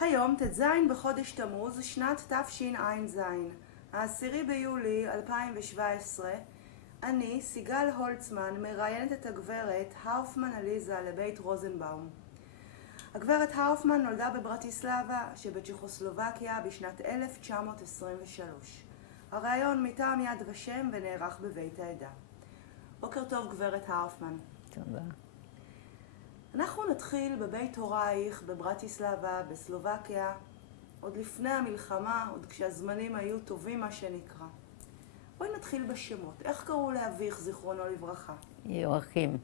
היום ט"ז בחודש תמוז, שנת תשע"ז, 10 ביולי 2017. אני, סיגל הולצמן, מראיינת את הגברת האופמן עליזה לבית רוזנבאום. הגברת האופמן נולדה בברטיסלבה שבצ'כוסלובקיה בשנת 1923. הראיון מטעם יד ושם ונערך בבית העדה. בוקר טוב גברת האופמן. תודה. אנחנו נתחיל בבית הורייך בברטיסלבה בסלובקיה, עוד לפני המלחמה, עוד כשהזמנים היו טובים מה שנקרא. בואי נתחיל בשמות. איך קראו לאביך זיכרונו לברכה? יואכים.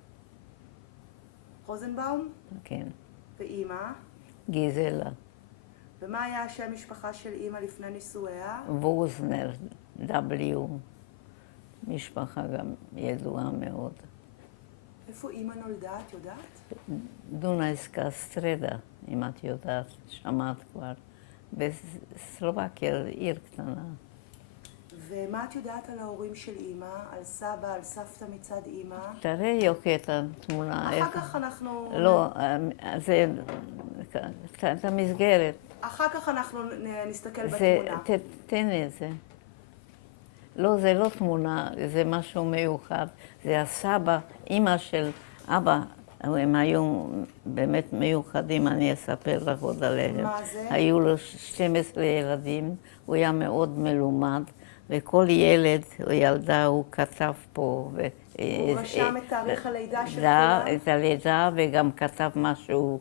רוזנבאום? כן. ואימא? גיזלה. ומה היה השם משפחה של אימא לפני נישואיה? ווזנר, W. משפחה גם ידועה מאוד. איפה אימא נולדה, את יודעת? דונייסקה סטרדה, אם את יודעת, שמעת כבר. בסלובקיה, עיר קטנה. ומה את יודעת על ההורים של אימא? על סבא, על סבתא מצד אימא? תראה יוקי את התמונה. אחר כך אנחנו... לא, זה... את המסגרת. אחר כך אנחנו נסתכל בתמונה. תן לי את זה. לא, זה לא תמונה, זה משהו מיוחד. זה הסבא, אימא של אבא, הם היו באמת מיוחדים, אני אספר לך עוד עליהם. מה זה? היו לו 12 ילדים, הוא היה מאוד מלומד, וכל ילד או ילדה הוא כתב פה. הוא רשם את תאריך הלידה של כולם? כולם? את הלידה, וגם כתב משהו,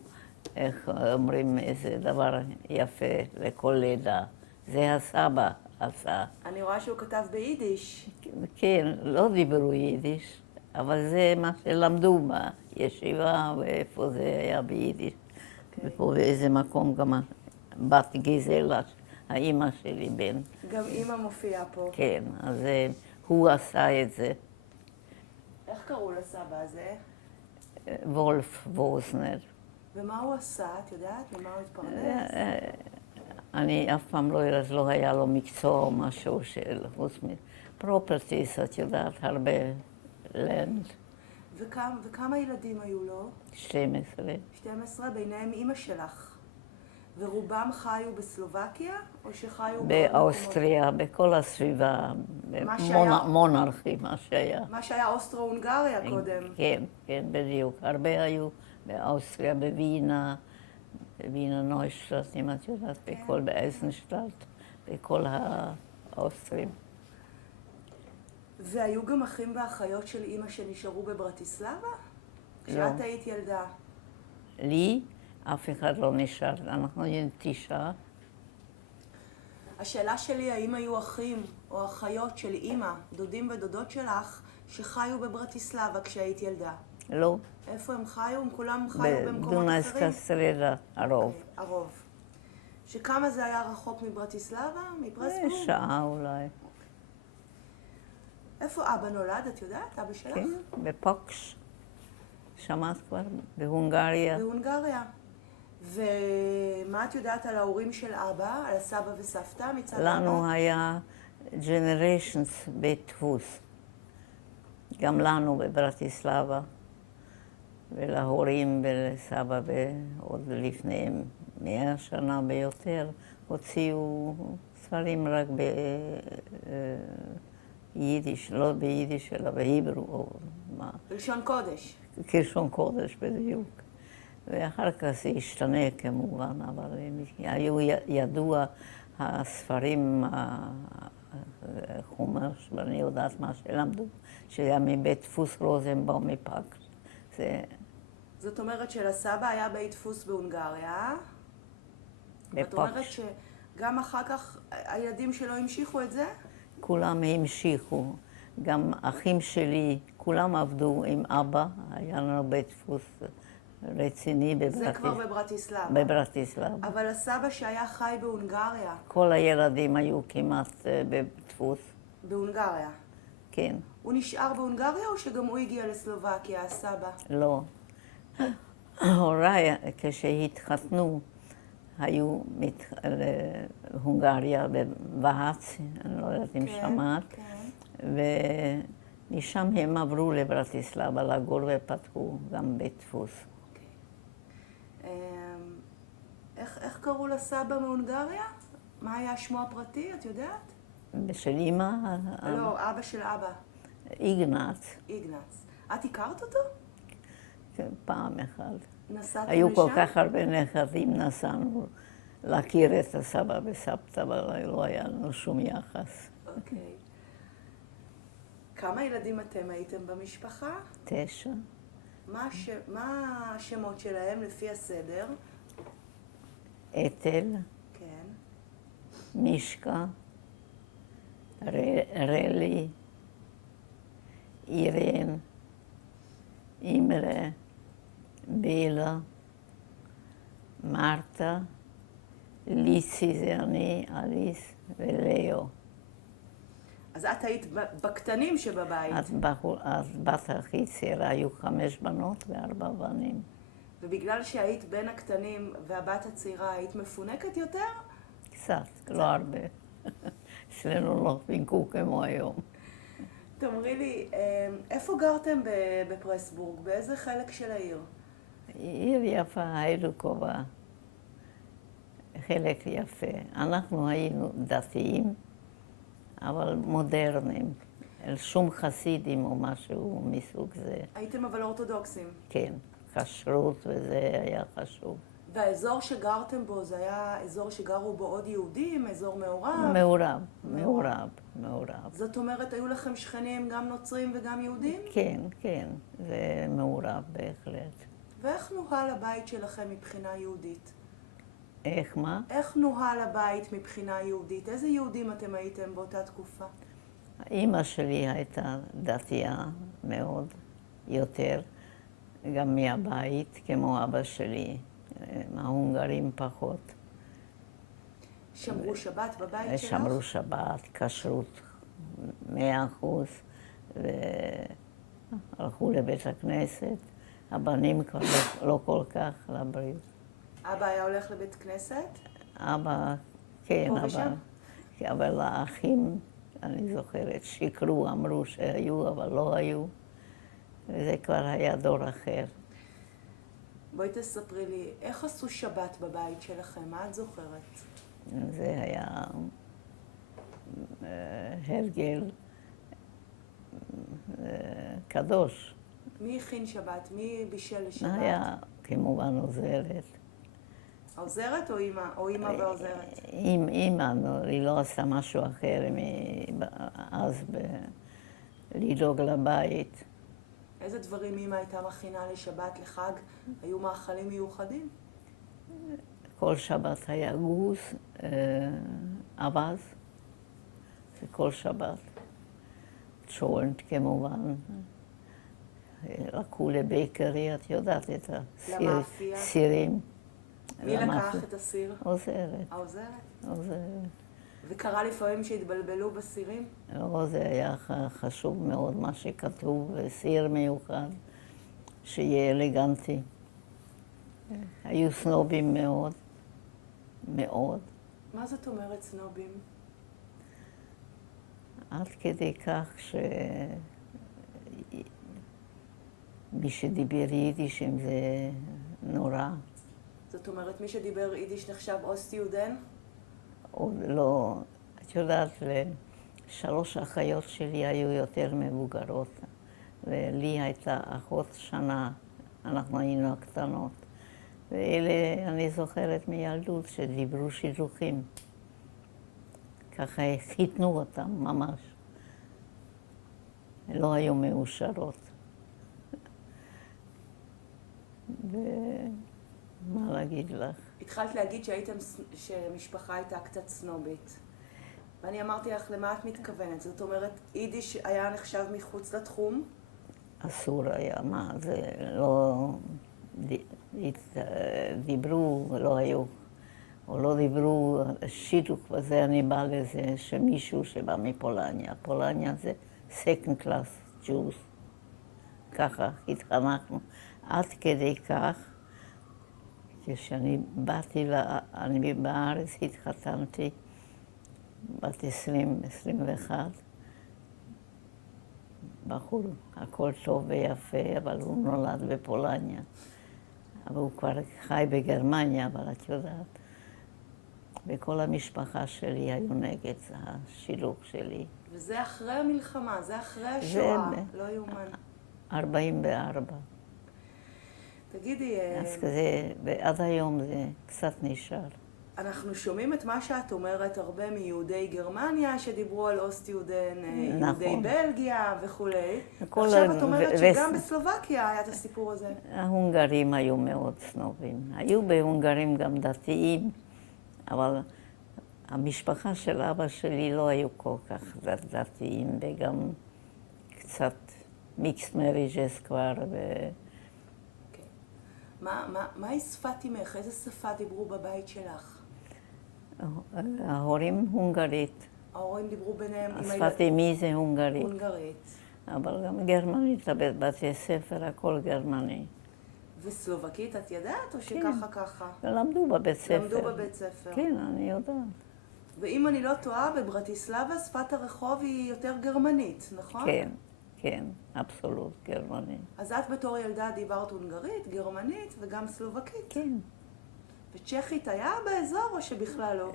איך אומרים, איזה דבר יפה לכל לידה. זה הסבא עשה. אני רואה שהוא כתב ביידיש. כן, לא דיברו יידיש, אבל זה מה שלמדו בישיבה, ואיפה זה היה ביידיש. ופה באיזה מקום גם בת גיזלה, האימא שלי בן. גם אימא מופיעה פה. כן, אז הוא עשה את זה. איך קראו לסבא הזה? וולף ווזנר. ומה הוא עשה, את יודעת? ממה הוא התפרנס? אני אף פעם לא יודעת, לא היה לו מקצוע או משהו של חוץ מפרופרטיס, את יודעת, הרבה לנד. וכמה ילדים היו לו? 12. 12, ביניהם אימא שלך. ורובם חיו בסלובקיה, או שחיו... באוסטריה, בכל הסביבה, מונרכי, מה שהיה. מה שהיה אוסטרו-הונגריה קודם. כן, כן, בדיוק. הרבה היו באוסטריה, בווינה, בווינה נוישטט, אם את יודעת, בכל באייזנשטט, בכל האוסטרים. והיו גם אחים ואחיות של אימא שנשארו בברטיסלבה? כשאת היית ילדה. לי? אף אחד לא נשאר, אנחנו היינו 9. השאלה שלי, האם היו אחים או אחיות של אימא, דודים ודודות שלך, שחיו בברטיסלבה כשהיית ילדה? לא. איפה הם חיו? הם כולם חיו במקומות אחרים? בדונייסקה סטרדה, הרוב. הרוב. שכמה זה היה רחוק מברטיסלבה? מפרסבורג? שעה אולי. איפה אבא נולד, את יודעת? אבא שלך? כן, בפוקש. שמעת כבר? בהונגריה. בהונגריה. ומה את יודעת על ההורים של אבא, על הסבא וסבתא מצד אבא? לנו היה ג'נריישנס בדפוס. גם לנו בברטיסלבה. ולהורים ולסבא ועוד לפני 100 שנה ביותר הוציאו ספרים רק ביידיש, לא ביידיש אלא בהיברו או מה. בלשון קודש. כלשון קודש בדיוק. ואחר כך זה השתנה כמובן, אבל היו ידוע הספרים, החומר, ואני יודעת מה שלמדו, שהיה מבית דפוס רוזנבאום מפאק. זאת אומרת שלסבא היה בית דפוס בהונגריה. בפאק. זאת אומרת שגם אחר כך הילדים שלו המשיכו את זה? כולם המשיכו. גם אחים שלי, כולם עבדו עם אבא, היה לנו בית דפוס רציני זה כבר בברטיסלבה. בברטיסלבה. אבל הסבא שהיה חי בהונגריה. כל הילדים היו כמעט בדפוס. בהונגריה. כן. הוא נשאר בהונגריה או שגם הוא הגיע לסלובקיה, הסבא? לא. הוריי, כשהתחתנו, היו להונגריה, בוואץ, אני לא יודעת אם שמעת. כן. ומשם הם עברו לברטיסלבה לגור ופתחו גם בית דפוס. איך קראו לסבא מהונגריה? מה היה שמו הפרטי, את יודעת? של אמא, לא, אבא של אבא. איגנץ, איגנץ. את הכרת אותו? פעם אחת. נסעתם היו לשם? כל כך הרבה נכדים, נסענו להכיר את הסבא וסבתא, אבל לא היה לנו שום יחס. אוקיי. כמה ילדים אתם הייתם במשפחה? 9. מה השמות שלהם לפי הסדר? אתל, כן. מישקה, רלי, אירן, אימרה, בילה, מרתה, ליסי זה אני, אליס ולאו. אז את היית בקטנים שבבית. אז בת הכי צעירה היו 5 בנות ו4 בנים. ובגלל שהיית בין הקטנים והבת הצעירה, היית מפונקת יותר? קצת, לא הרבה. אצלנו לא פינקו כמו היום. תאמרי לי, איפה גרתם בפרסבורג? באיזה חלק של העיר? עיר יפה, הילוקובה. חלק יפה. אנחנו היינו דתיים, אבל מודרניים. שום חסידים או משהו מסוג זה. הייתם אבל אורתודוקסים. כן, כשרות וזה היה חשוב. והאזור שגרתם בו, זה היה אזור שגרו בו עוד יהודים, אזור מעורב? מעורב. זאת אומרת, היו לכם שכנים גם נוצרים וגם יהודים? כן, זה מעורב בהחלט. ואיך נוהל הבית שלכם מבחינה יהודית? איך מה? איך נוהל הבית מבחינה יהודית? איזה יהודים אתם הייתם באותה תקופה? אמא שלי הייתה דתייה מאוד, יותר, גם מהבית, כמו אבא שלי, ההונגרים פחות. שמרו שבת בבית שלך? שמרו שבת, כשרות 100%, והלכו לבית הכנסת. הבנים כבר לא כל כך לבריאות. אבא היה הולך לבית כנסת? אבא, כן, אבל האחים, אני זוכרת, שיקרו, אמרו שהיו, אבל לא היו. וזה כבר היה דור אחר. בואי תספרי לי, איך עשו שבת בבית שלכם? מה את זוכרת? זה היה הרגל קדוש. מי הכין שבת? מי בישל לשבת? היה כמובן עוזרת. העוזרת או אימא? או אימא ועוזרת? אימא, היא לא עשתה משהו אחר אז לדאוג לבית. איזה דברים אימא הייתה מכינה לשבת, לחג? היו מאכלים מיוחדים? כל שבת היה גוס, אבז, זה כל שבת. צ'ולנט כמובן. לקחו לבייקרי, את יודעת את הסירים. מי לקח את הסיר? עוזרת. העוזרת? וקרה לפעמים שהתבלבלו בסירים? לא, זה היה חשוב מאוד מה שכתוב, סיר מיוחד, שיהיה אלגנטי. היו סנובים מאוד, מאוד. מה זאת אומרת סנובים? עד כדי כך מי שדיבר יידיש אם זה נורא. זאת אומרת, מי שדיבר יידיש נחשב אוסט-יהודן? עוד לא. את יודעת, 3 אחיות שלי היו יותר מבוגרות, ולי הייתה אחות שנה, אנחנו היינו הקטנות. ואלה, אני זוכרת מילדות, שדיברו שידוכים. ככה חיתנו אותם ממש. לא היו מאושרות. ומה להגיד לך? התחלת להגיד שהמשפחה הייתה קצת סנובית. ואני אמרתי לך, למה את מתכוונת? זאת אומרת, יידיש היה נחשב מחוץ לתחום? אסור היה, מה, זה לא דיברו, לא היו, או לא דיברו שידוך, וזה אני באה לזה, שמישהו שבא מפולניה. פולניה זה second class Jews. ככה התחנכנו. עד כדי כך, כשאני באתי, אני בארץ התחתנתי, בת 20-21, בחור, הכל טוב ויפה, אבל הוא נולד בפולניה. אבל הוא כבר חי בגרמניה, אבל את יודעת, וכל המשפחה שלי היו נגד השילוב שלי. וזה אחרי המלחמה, זה אחרי השואה, לא יאומן. 44. תגידי, אז כזה, ועד היום זה קצת נשאר. אנחנו שומעים את מה שאת אומרת הרבה מיהודי גרמניה שדיברו על אוסט-יהודן, יהודי בלגיה וכולי. עכשיו את אומרת שגם בסלובקיה היה את הסיפור הזה. ההונגרים היו מאוד סנובים. היו בהונגרים גם דתיים, אבל המשפחה של אבא שלי לא היו כל כך דתיים, וגם קצת מיקסט מריג'ס כבר. מהי שפת אמך? איזה שפה דיברו בבית שלך? ההורים הונגרית. ההורים דיברו ביניהם? השפת אמי זה הונגרית. הונגרית. אבל גם גרמנית, בבתי ספר, הכל גרמני. וסלובקית את ידעת או שככה ככה? למדו בבית ספר. למדו בבית ספר. כן, אני יודעת. ואם אני לא טועה, בברטיסלבה שפת הרחוב היא יותר גרמנית, נכון? כן, כן, אבסולוט גרמנית. אז את בתור ילדה דיברת הונגרית, גרמנית וגם סלובקית? כן. וצ'כית היה באזור או שבכלל לא?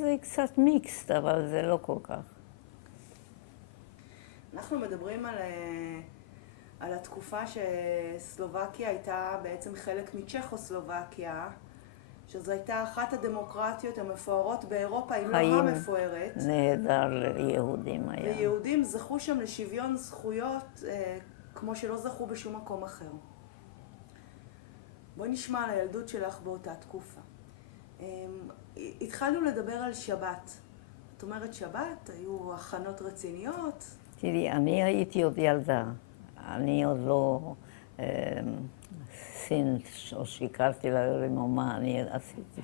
זה קצת מיקסט, אבל זה לא כל כך. אנחנו מדברים על התקופה שסלובקיה הייתה בעצם חלק מצ'כוסלובקיה, שזו הייתה אחת הדמוקרטיות המפוארות באירופה, אם לא המפוארת. נהדר ליהודים היה. ויהודים זכו שם לשוויון זכויות כמו שלא זכו בשום מקום אחר. בואי נשמע על הילדות שלך באותה תקופה. התחלנו לדבר על שבת. את אומרת שבת, היו הכנות רציניות. תראי, אני הייתי עוד ילדה. אני עוד לא סינט או שיקרתי להורים או מה, אני עשיתי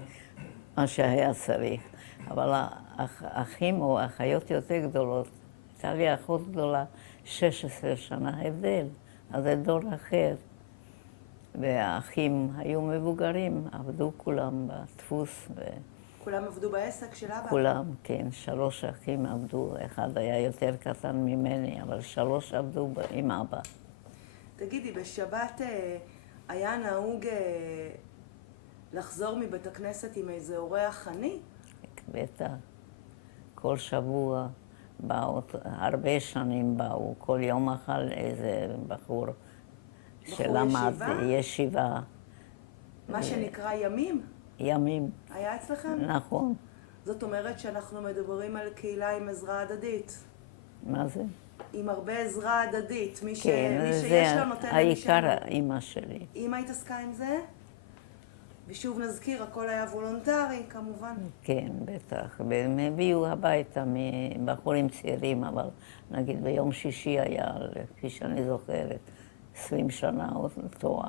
מה שהיה צריך. אבל האחים או האחיות יותר גדולות, הייתה לי אחות גדולה, 16 שנה הבדל, אז זה דור אחר. והאחים היו מבוגרים, עבדו כולם בדפוס. כולם עבדו בעסק של אבא? כולם, כן. 3 אחים עבדו, אחד היה יותר קטן ממני, אבל 3 עבדו עם אבא. תגידי, בשבת היה נהוג לחזור מבית הכנסת עם איזה אורח עני? בטח. כל שבוע באו, הרבה שנים באו, כל יום אכל איזה בחור שלמד ישיבה. מה שנקרא ימים? ימים. היה אצלכם? נכון. זאת אומרת שאנחנו מדברים על קהילה עם עזרה הדדית. מה זה? עם הרבה עזרה הדדית. מי כן, שיש לו נותן למי שאין לו. העיקר אימא שלי. אמא התעסקה עם זה? ושוב נזכיר, הכל היה וולונטרי, כמובן. כן, בטח. והם הביאו הביתה מבחורים צעירים, אבל נגיד ביום שישי היה, כפי שאני זוכרת, 20 שנה אותו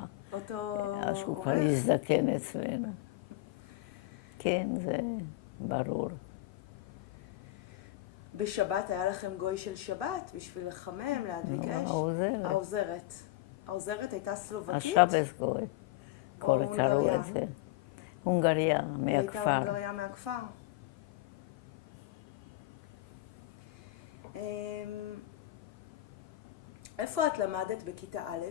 אז הוא כבר הזדקן אצלנו. כן, זה ברור. בשבת היה לכם גוי של שבת בשביל לחמם, להדליק אש? העוזרת. העוזרת. העוזרת הייתה סלובקית? השבס גוי. כל קראו את זה. הונגריה, מהכפר. הייתה הונגריה מהכפר. איפה את למדת בכיתה א'?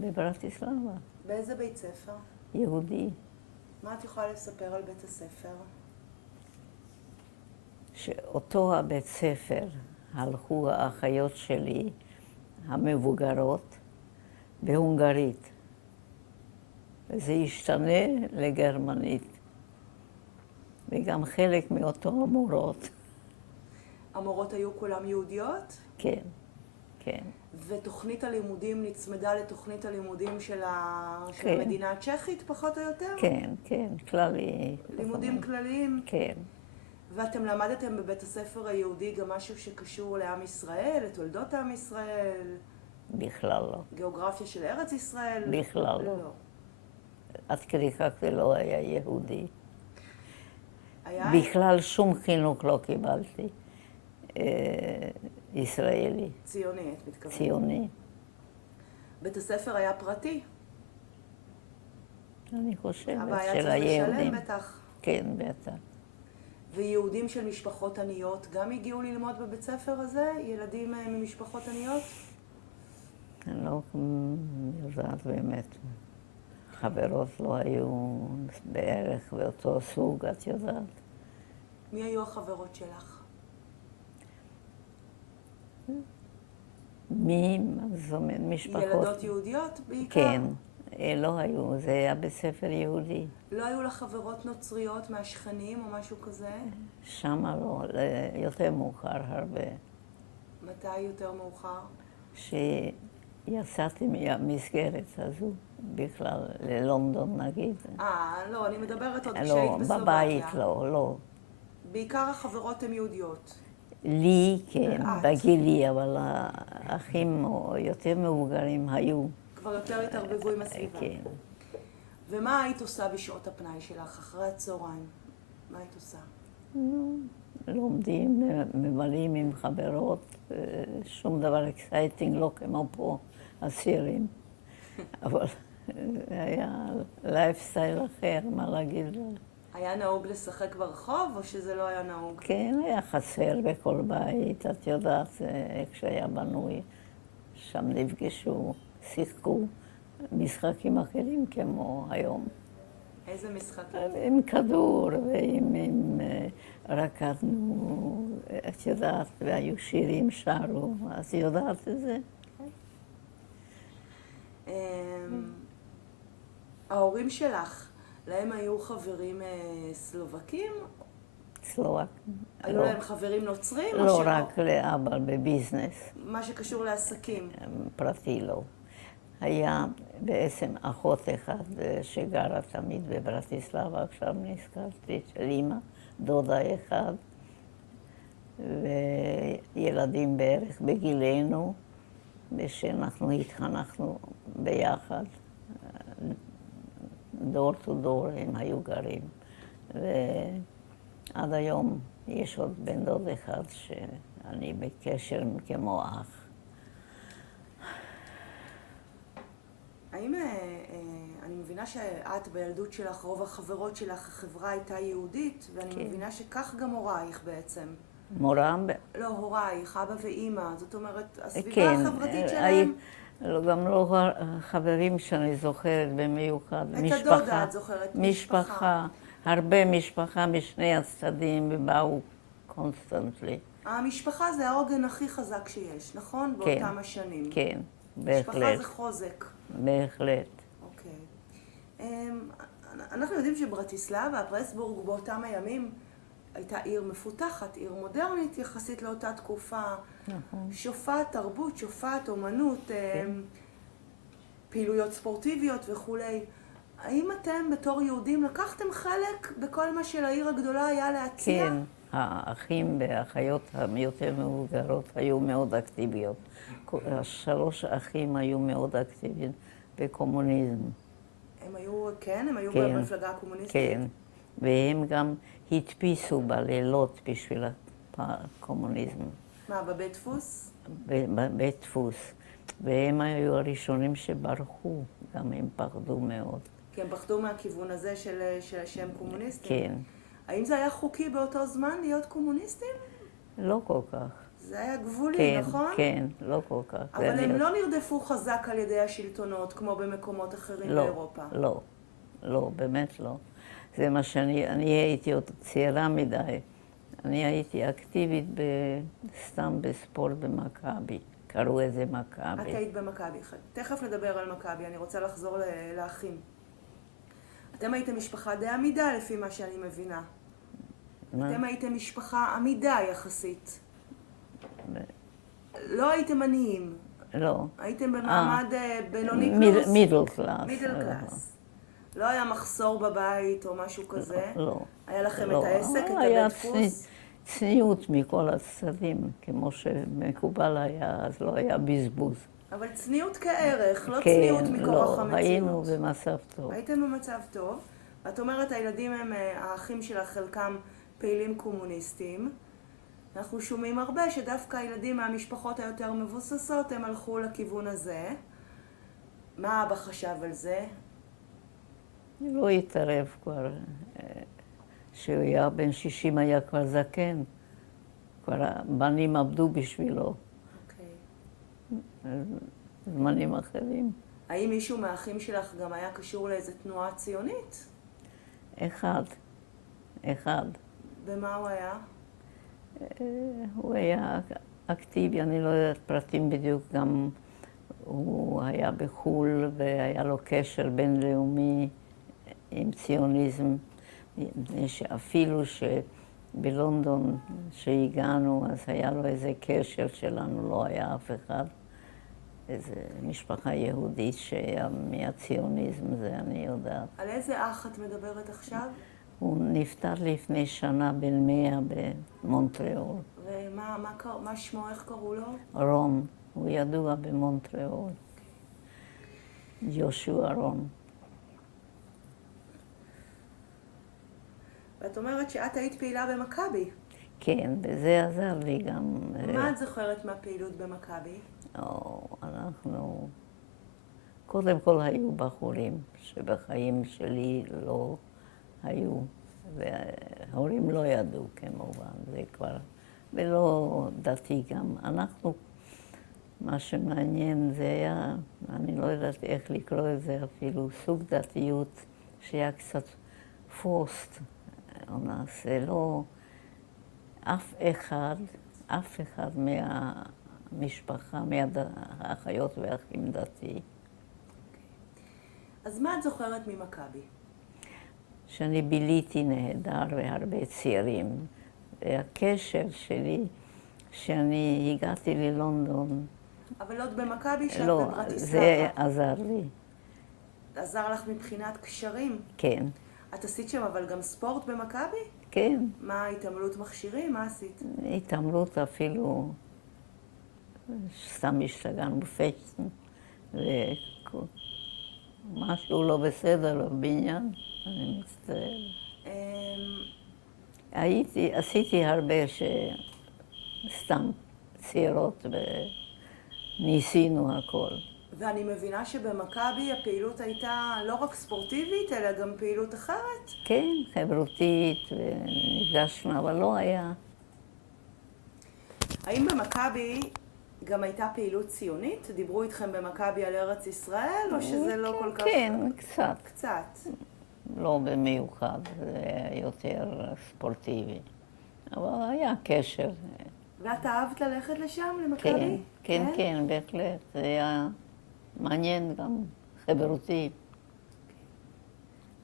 בברטיסלבה. באיזה בית ספר? יהודי. מה את יכולה לספר על בית הספר? שאותו הבית ספר הלכו האחיות שלי המבוגרות בהונגרית. וזה השתנה לגרמנית. וגם חלק מאותו המורות. המורות היו כולם יהודיות? כן, כן. ותוכנית הלימודים נצמדה לתוכנית הלימודים של המדינה הצ'כית, פחות או יותר? כן, כן, כללי. לימודים כלליים? כן. ואתם למדתם בבית הספר היהודי גם משהו שקשור לעם ישראל, לתולדות עם ישראל? בכלל לא. גיאוגרפיה של ארץ ישראל? בכלל לא. עד כדי כך זה לא היה יהודי. בכלל שום חינוך לא קיבלתי. ישראלי. ציוני, את מתכוונת. ציוני. בית הספר היה פרטי? אני חושבת, של היהודים. אבא היה צריך לשלם בטח. כן, בטח. ויהודים של משפחות עניות גם הגיעו ללמוד בבית ספר הזה? ילדים ממשפחות עניות? אני לא יודעת באמת. חברות לא היו בערך באותו סוג, את יודעת. מי היו החברות שלך? מי, מה זאת אומרת, משפחות? ילדות יהודיות בעיקר? כן, לא היו, זה היה בית ספר יהודי. לא היו לך חברות נוצריות מהשכנים או משהו כזה? שמה לא, יותר מאוחר הרבה. מתי יותר מאוחר? שיצאתי מהמסגרת הזו בכלל ללונדון נגיד. לא, אני מדברת עוד לא, כשהיית בסלובקיה. בבית לא. בעיקר החברות הן יהודיות. לי כן, את. בגילי, אבל האחים יותר מבוגרים היו. כבר יותר התערבבו עם הסביבה. כן. ומה היית עושה בשעות הפנאי שלך, אחרי הצהריים? מה היית עושה? לומדים, מבלים עם חברות, שום דבר אקסייטינג, לא כמו פה, הסירים. אבל היה לייפסטייל אחר, מה להגיד. היה נהוג לשחק ברחוב, או שזה לא היה נהוג? כן, היה חסר בכל בית, את יודעת, כשהיה בנוי, שם נפגשו, שיחקו משחקים אחרים כמו היום. איזה משחקים? עם כדור ועם רקדנו, את יודעת, והיו שירים, שרו, אז יודעת את זה. ההורים שלך, להם היו חברים סלובקים? סלובק. היו להם חברים נוצרים? לא, רק לאבא בביזנס. מה שקשור לעסקים? פרטי לא. היה בעצם אחות אחת שגרה תמיד בברטיסלבה, עכשיו נזכרתי, של אמא, דודה אחד, וילדים בערך בגילנו, ושאנחנו התחנכנו ביחד, דור טו דור הם היו גרים. ועד היום יש עוד בן דוד אחד שאני בקשר כמו אח. האם, אני מבינה שאת בילדות שלך, רוב החברות שלך, החברה הייתה יהודית, ואני כן. מבינה שכך גם הורייך בעצם. מורם? לא, הורייך, אבא ואימא, זאת אומרת, הסביבה כן, החברתית שלהם... גם לא חברים שאני זוכרת במיוחד. את הדודה את זוכרת, משפחה. הרבה משפחה משני הצדדים, ובאו קונסטנטלי. המשפחה זה העוגן הכי חזק שיש, נכון? כן. באותם השנים. כן, בהחלט. משפחה זה חוזק. בהחלט. אוקיי. אנחנו יודעים שברטיסלבה, פרסבורג באותם הימים, הייתה עיר מפותחת, עיר מודרנית יחסית לאותה תקופה. נכון. שופעת תרבות, שופעת אומנות, פעילויות ספורטיביות וכולי. האם אתם בתור יהודים לקחתם חלק בכל מה שלעיר הגדולה היה להציע? כן, האחים והאחיות היותר מבוגרות היו מאוד אקטיביות. 3 אחים היו מאוד אקטיביים בקומוניזם. הם היו, כן? הם היו כן, במפלגה הקומוניסטית? כן, והם גם הדפיסו בלילות בשביל הקומוניזם. מה, בבית דפוס? בבית דפוס. והם היו הראשונים שברחו, גם הם פחדו מאוד. כי הם פחדו מהכיוון הזה של שהם קומוניסטים? כן. האם זה היה חוקי באותו זמן להיות קומוניסטים? לא כל כך. זה היה גבולי, כן, נכון? כן, לא כל כך. אבל הם לא נרדפו חזק על ידי השלטונות, כמו במקומות אחרים באירופה. לא, באמת לא. זה מה אני הייתי עוד צעירה מדי. אני הייתי אקטיבית סתם בספורט במכבי. קראו לזה מכבי. את היית במכבי. תכף נדבר על מכבי, אני רוצה לחזור לאחים. אתם הייתם משפחה די עמידה לפי מה שאני מבינה. אתם הייתם משפחה עמידה יחסית. לא הייתם עניים. לא. הייתם במעמד בינוני פלוס? מידל קלאס. מידל קלאס. לא היה מחסור בבית או משהו כזה? לא. היה לכם את העסק, את היה הבית דפוס? צניעות מכל הצדדים, כמו שמקובל היה, אז לא היה בזבוז. אבל צניעות כערך, לא צניעות מכורח המציאות. כן, לא, היינו במצב טוב. הייתם במצב טוב. את אומרת, הילדים הם, האחים שלך, חלקם פעילים קומוניסטים. אנחנו שומעים הרבה שדווקא הילדים מהמשפחות היותר מבוססות, הם הלכו לכיוון הזה. מה אבא חשב על זה? אני לא התערב כבר. כשהוא היה בן 60 היה כבר זקן. כבר הבנים עבדו בשבילו. אוקיי. זמנים אחרים. האם מישהו מהאחים שלך גם היה קשור לאיזו תנועה ציונית? אחד. ומה הוא היה? הוא היה אקטיבי, אני לא יודעת פרטים בדיוק, גם הוא היה בחו"ל והיה לו קשר בינלאומי עם ציוניזם. אפילו שבלונדון שהגענו, אז היה לו איזה קשר שלנו, לא היה אף אחד. איזו משפחה יהודית שהיה מהציוניזם, זה אני יודעת. על איזה אח את מדברת עכשיו? הוא נפטר לפני שנה בן 100 במונטריאול. ומה שמו, איך קראו לו? רון, הוא ידוע במונטריאול. יהושע רון. ואת אומרת שאת היית פעילה במכבי. כן, וזה עזר לי גם. מה את זוכרת מהפעילות במכבי? אנחנו... קודם כל היו בחורים שבחיים שלי לא היו, וההורים לא ידעו כמובן, זה כבר... ולא דתי גם. אנחנו, מה שמעניין זה היה, אני לא יודעת איך לקרוא את זה אפילו, סוג דתיות שהיה קצת פורסט. זה לא... אף אחד מהמשפחה, מהאחיות והאחים דתי. אז מה את זוכרת ממכבי? שאני ביליתי נהדר והרבה צעירים. והקשר שלי, שאני הגעתי ללונדון... אבל עוד במכבי שאת לא, בברטיסלבה. זה עזר לי. עזר לך מבחינת קשרים? כן. את עשית שם אבל גם ספורט במכבי? כן. מה, התעמלות מכשירים? מה עשית? התעמלות אפילו, סתם השתגענו בפייסטון, ומשהו לא בסדר בבניין, אני מצטער. עשיתי הרבה סתם צעירות וניסינו הכל. ואני מבינה שבמכבי הפעילות הייתה לא רק ספורטיבית, אלא גם פעילות אחרת? כן, חברותית, ונפגשנו, אבל לא היה. האם במכבי גם הייתה פעילות ציונית? דיברו איתכם במכבי על ארץ ישראל, או שזה לא כל כך... כן, קצת. קצת. לא במיוחד, זה היה יותר ספורטיבי. אבל היה קשר. ואת אהבת ללכת לשם, למכבי? כן, כן, כן, בהחלט. זה היה מעניין גם חברותי.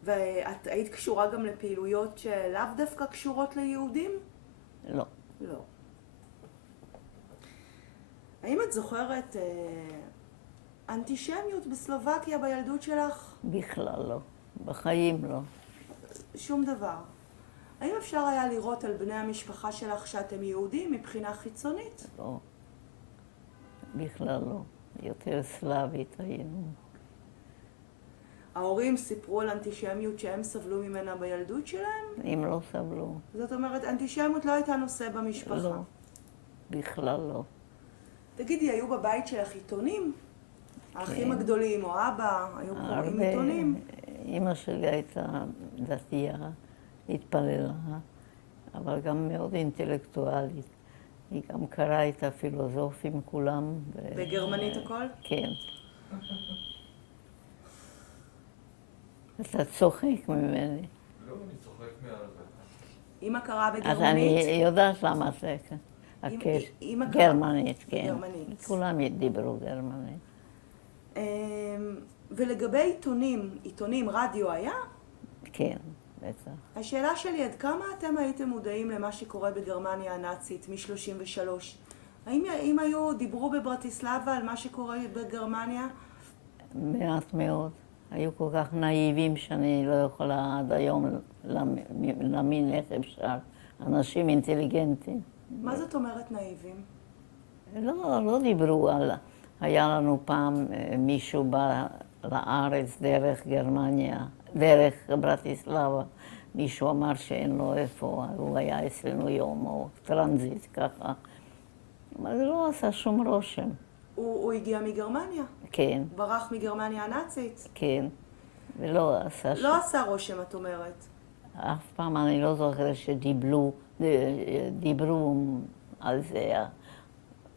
ואת היית קשורה גם לפעילויות שלאו דווקא קשורות ליהודים? לא. לא. האם את זוכרת אנטישמיות בסלובקיה בילדות שלך? בכלל לא. בחיים לא. שום דבר. האם אפשר היה לראות על בני המשפחה שלך שאתם יהודים מבחינה חיצונית? לא. בכלל לא. יותר סלאבית היינו. ההורים סיפרו על אנטישמיות שהם סבלו ממנה בילדות שלהם? הם לא סבלו. זאת אומרת, אנטישמיות לא הייתה נושא במשפחה. לא. בכלל לא. תגידי, היו בבית שלך עיתונים? האחים הגדולים או אבא היו קוראים עיתונים? אמא שלי הייתה דתייה, התפללה, אבל גם מאוד אינטלקטואלית. היא גם קראה את הפילוסופים כולם. בגרמנית הכל? כן. אתה צוחק ממני. לא, אני צוחק מהרבה. אמא קראה אז בגרמנית? אני יודעת למה זה. אמא קראה גרמנית, כן. בגרמנית. כולם דיברו גרמנית. ולגבי עיתונים, רדיו היה? כן, בטח. השאלה שלי, עד כמה אתם הייתם מודעים למה שקורה בגרמניה הנאצית מ-33? האם דיברו בברטיסלבה על מה שקורה בגרמניה? מעט מאוד. היו כל כך נאיבים שאני לא יכולה עד היום להאמין איך אפשר. אנשים אינטליגנטים. מה זאת אומרת נאיבים? לא דיברו על... היה לנו פעם מישהו בא לארץ דרך גרמניה, דרך ברטיסלבה. מישהו אמר שאין לו איפה, הוא היה אצלנו יום או טרנזיט ככה. אבל זה לא עשה שום רושם. הוא הגיע מגרמניה? כן. ברח מגרמניה הנאצית? כן. ולא עשה שום... לא עשה רושם, את אומרת. אף פעם אני לא זוכרת שדיברו על זה.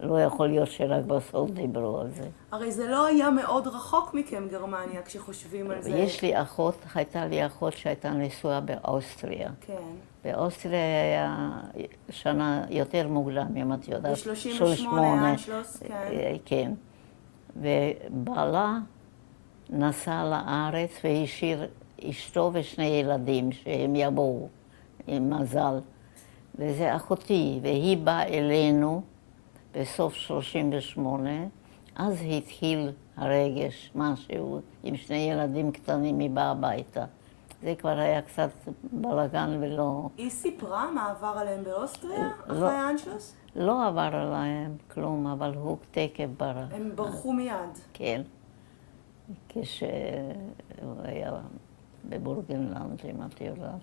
לא יכול להיות שרק בסוף דיברו על זה. הרי זה לא היה מאוד רחוק מכם, גרמניה, כשחושבים על זה. יש לי אחות, הייתה לי אחות שהייתה נשואה באוסטריה. כן. באוסטריה היה שנה יותר מוקדם, אם את יודעת. ב-38 אנשלוס, כן. כן. ובעלה נסע לארץ והשאיר אשתו ושני ילדים שהם יבואו עם מזל. וזה אחותי, והיא באה אלינו בסוף 38, אז התחיל הרגש, משהו, עם שני ילדים קטנים, היא באה הביתה. זה כבר היה קצת בלגן ולא... היא סיפרה מה עבר עליהם באוסטריה, לא. אחרי אנשלוס? לא עבר עליהם כלום, אבל הוא תקף ברח. הם ברחו מיד. כן. כשהוא היה בבורגנלנד, אם את יודעת.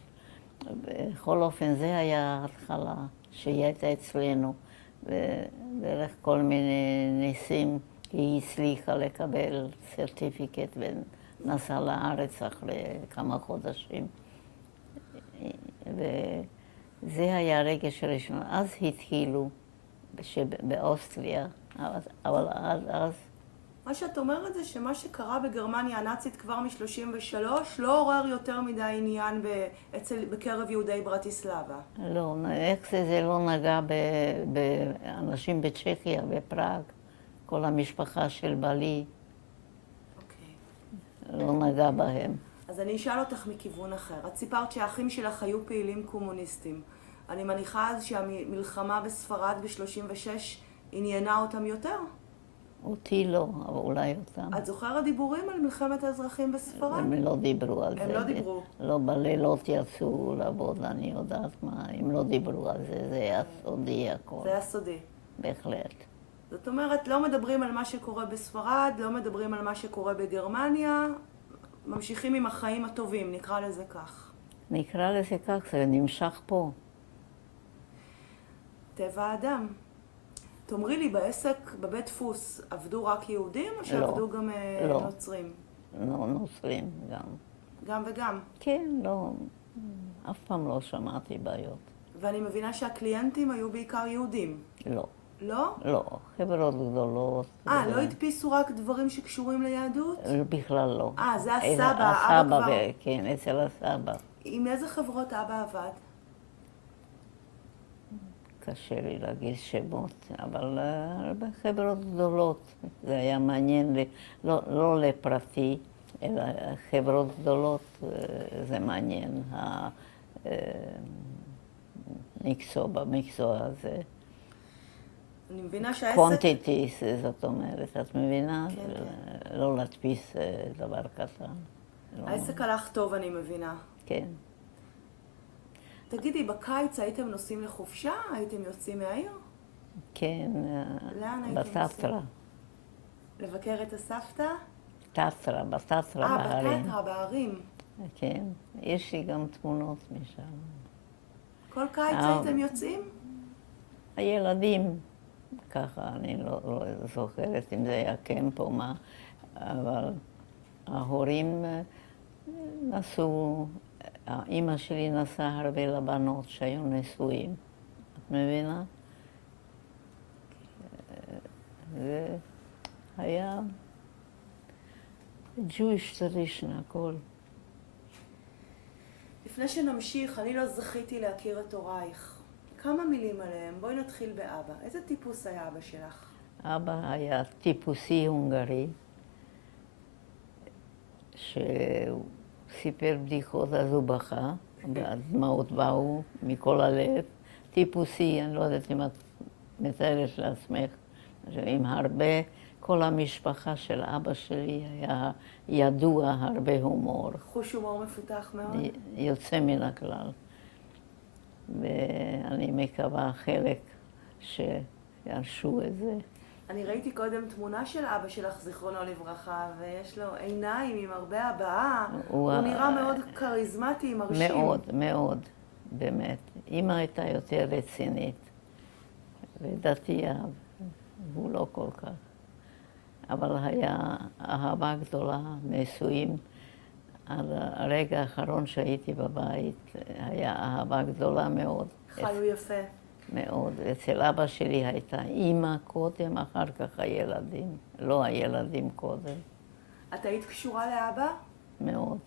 בכל אופן, זה היה ההתחלה שהיא הייתה אצלנו. ודרך כל מיני ניסים היא הצליחה לקבל סרטיפיקט ונסעה לארץ אחרי כמה חודשים. וזה היה הרגש הראשון. אז התחילו באוסטריה, אבל אז... מה שאת אומרת זה שמה שקרה בגרמניה הנאצית כבר מ-33 לא עורר יותר מדי עניין בקרב יהודי ברטיסלבה. לא, איך זה לא נגע באנשים בצ'כיה, בפראג, כל המשפחה של בעלי, לא נגע בהם. אז אני אשאל אותך מכיוון אחר. את סיפרת שהאחים שלך היו פעילים קומוניסטים. אני מניחה אז שהמלחמה בספרד ב-36 עניינה אותם יותר? אותי לא, אבל אולי אותם. את זוכרת דיבורים על מלחמת האזרחים בספרד? הם לא דיברו על זה. הם לא דיברו. לא, בלילות יצאו לעבוד, אני יודעת מה, הם לא דיברו על זה, זה היה סודי הכל. זה היה סודי. בהחלט. זאת אומרת, לא מדברים על מה שקורה בספרד, לא מדברים על מה שקורה בגרמניה, ממשיכים עם החיים הטובים, נקרא לזה כך. נקרא לזה כך, זה נמשך פה. טבע האדם. תאמרי לי, בעסק, בבית דפוס, עבדו רק יהודים או שעבדו גם נוצרים? לא, נוצרים גם. גם וגם? כן, לא, אף פעם לא שמעתי בעיות. ואני מבינה שהקליינטים היו בעיקר יהודים. לא. לא? לא, חברות גדולות. לא הדפיסו רק דברים שקשורים ליהדות? בכלל לא. זה הסבא, אבא כבר... כן, אצל הסבא. עם איזה חברות אבא עבד? קשה לי להגיד שמות, אבל בחברות גדולות. זה היה מעניין, לא לפרטי, אלא חברות גדולות זה מעניין. במקצוע הזה. אני מבינה שהעסק... קוונטיטיס, זאת אומרת, את מבינה? כן, כן. לא להדפיס דבר קטן. העסק הלך טוב, אני מבינה. כן. תגידי, בקיץ הייתם נוסעים לחופשה? הייתם יוצאים מהעיר? כן, לאן הייתם נוסעים? בטטרה. לבקר את הסבתא? בטטרה בהרים. בטטרה, בהרים. כן, יש לי גם תמונות משם. כל קיץ הייתם יוצאים? הילדים, ככה, אני לא זוכרת אם זה היה קמפ או מה, אבל ההורים נסעו, האמא שלי נסעה הרבה לבנות שהיו נשואים, את מבינה? זה היה Jewish tradition, הכל. לפני שנמשיך, אני לא זכיתי להכיר את הורייך. כמה מילים עליהם. בואי נתחיל באבא. איזה טיפוס היה אבא שלך? אבא היה טיפוסי הונגרי, שהוא סיפר בדיחות אז הוא בכה, והדמעות באו מכל הלב. טיפוסי, אני לא יודעת אם את מתארת לעצמך, עם הרבה, כל המשפחה של אבא שלי היה ידוע הרבה הומור. חוש הומור מפותח מאוד? יוצא מן הכלל. ואני מקווה חלק שירשו את זה. אני ראיתי קודם תמונה של אבא שלך, זיכרונו לברכה, ויש לו עיניים עם הרבה הבעה. הוא נראה מאוד כריזמטי, מרשים. מאוד, מאוד, באמת. אמא הייתה יותר רצינית, ודתייה, והוא לא כל כך. אבל היה אהבה גדולה, נישואים. עד הרגע האחרון שהייתי בבית, היה אהבה גדולה מאוד. חיו יפה. מאוד. אצל אבא שלי הייתה אימא קודם, אחר כך הילדים. לא הילדים קודם. את היית קשורה לאבא? מאוד.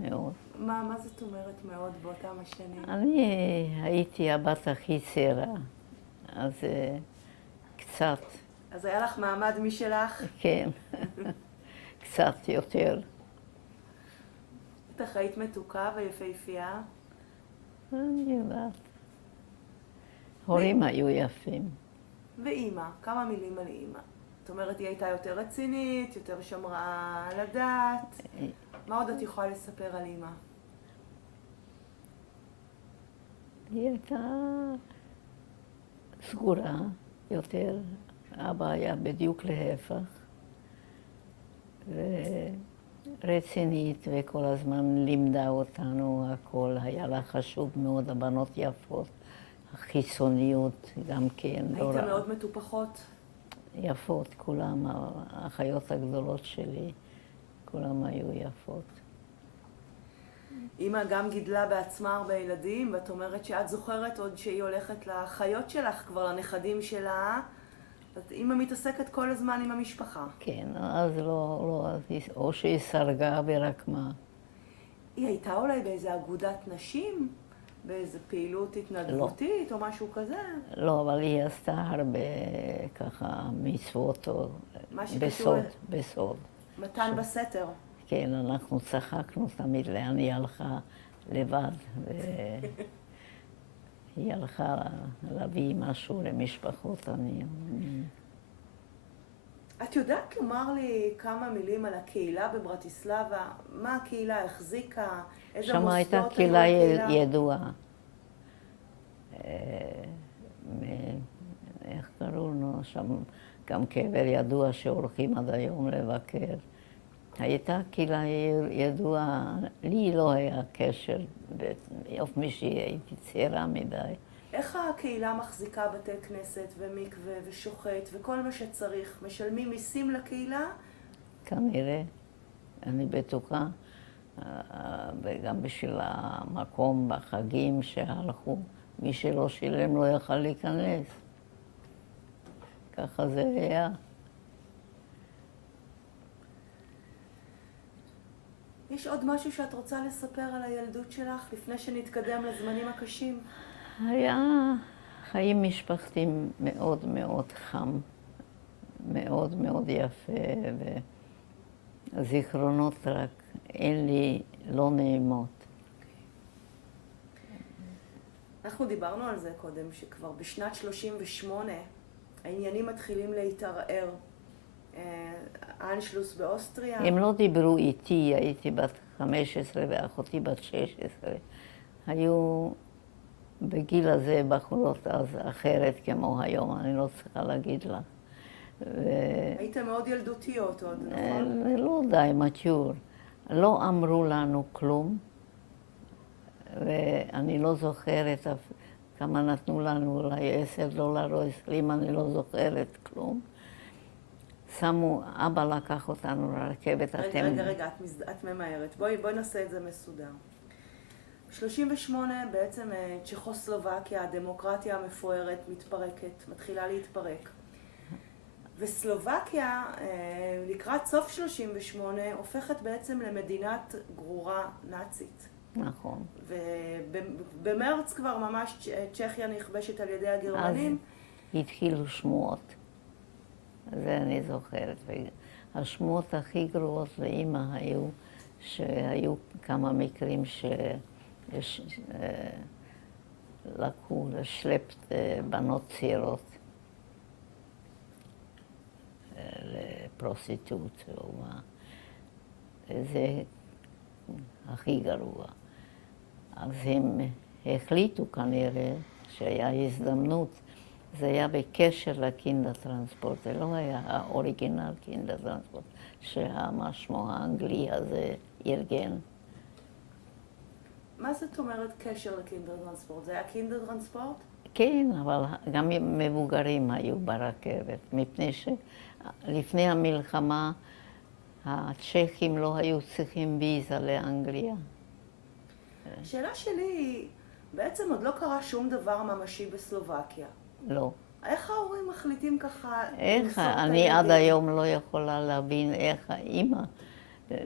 מאוד. מה זאת אומרת מאוד באותם השנים? אני הייתי הבת הכי צעירה, אז קצת, אז היה לך מעמד משלך? כן, קצת יותר. בטח היית מתוקה ויפהפייה. אני יודעת. הורים היו יפים. ואימא, כמה מילים על אימא. זאת אומרת, היא הייתה יותר רצינית, יותר שמרה על הדת. מה עוד את יכולה לספר על אימא? היא הייתה סגורה יותר. אבא היה בדיוק להפך. ורצינית, וכל הזמן לימדה אותנו הכל. היה לה חשוב מאוד, הבנות יפות. החיצוניות גם כן. הייתם מאוד מטופחות? יפות, כולם, האחיות הגדולות שלי, כולם היו יפות. אמא גם גידלה בעצמה הרבה ילדים, ואת אומרת שאת זוכרת עוד שהיא הולכת לחיות שלך, כבר לנכדים שלה. אז אמא מתעסקת כל הזמן עם המשפחה. כן, אז לא, או שהיא סרגה ורק מה. היא הייתה אולי באיזה אגודת נשים? באיזה פעילות התנדבותית או משהו כזה? לא, אבל היא עשתה הרבה ככה מצוות או בסוד, בסוד. מתן בסתר. כן, אנחנו צחקנו תמיד לאן היא הלכה לבד, והיא הלכה להביא משהו למשפחות עניות. את יודעת לומר לי כמה מילים על הקהילה בברטיסלבה? מה הקהילה החזיקה? איזה שם מוסדות הייתה היו קהילה בקהילה? ידועה. איך קראו לנו שם? גם קבר ידוע שהולכים עד היום לבקר. הייתה קהילה ידועה, לי לא היה קשר, באופן שהייתי צעירה מדי. איך הקהילה מחזיקה בתי כנסת ומקווה ושוחט וכל מה שצריך? משלמים מיסים לקהילה? כנראה, אני בטוחה, וגם בשביל המקום בחגים שהלכו, מי שלא שילם לא יכל להיכנס. ככה זה היה. יש עוד משהו שאת רוצה לספר על הילדות שלך לפני שנתקדם לזמנים הקשים? היה חיים משפחתיים מאוד מאוד חם, מאוד מאוד יפה, וזיכרונות רק אין לי לא נעימות. אנחנו דיברנו על זה קודם, שכבר בשנת 38 העניינים מתחילים להתערער. האנשלוס באוסטריה. הם לא דיברו איתי, הייתי בת 15 ואחותי בת 16. היו בגיל הזה בחורות אז אחרת כמו היום, אני לא צריכה להגיד לך. הייתם מאוד ילדותיות עוד, נכון? לא די, מטיור. לא אמרו לנו כלום, ואני לא זוכרת כמה נתנו לנו, אולי $10 או 20, אני לא זוכרת כלום. שמו, אבא לקח אותנו לרכבת. רגע, את ממהרת. בואי נעשה את זה מסודר. ב-38 בעצם צ'כוסלובקיה, הדמוקרטיה המפוארת, מתפרקת, מתחילה להתפרק. וסלובקיה, לקראת סוף 38, הופכת בעצם למדינת גרורה נאצית. נכון. ובמרץ כבר ממש צ'כיה נכבשת על ידי הגרמנים. אז התחילו שמועות. זה אני זוכרת. השמועות הכי גרועות לאמא היו שהיו כמה מקרים לקחו לשלפת בנות צעירות לפרוסיטוט או מה. זה הכי גרוע. אז הם החליטו כנראה שהיה הזדמנות. זה היה בקשר לקינדר טרנספורט, זה לא היה האוריגינל קינדר טרנספורט, שהמשמו האנגלי הזה ארגן. מה זאת אומרת קשר לקינדר טרנספורט? זה היה קינדר טרנספורט? כן, אבל גם מבוגרים היו ברכבת, מפני שלפני המלחמה הצ'כים לא היו צריכים ויזה לאנגליה. השאלה שלי היא, בעצם עוד לא קרה שום דבר ממשי בסלובקיה. לא. איך ההורים מחליטים ככה איך, למסור את אני עד הילדים? היום לא יכולה להבין איך האימא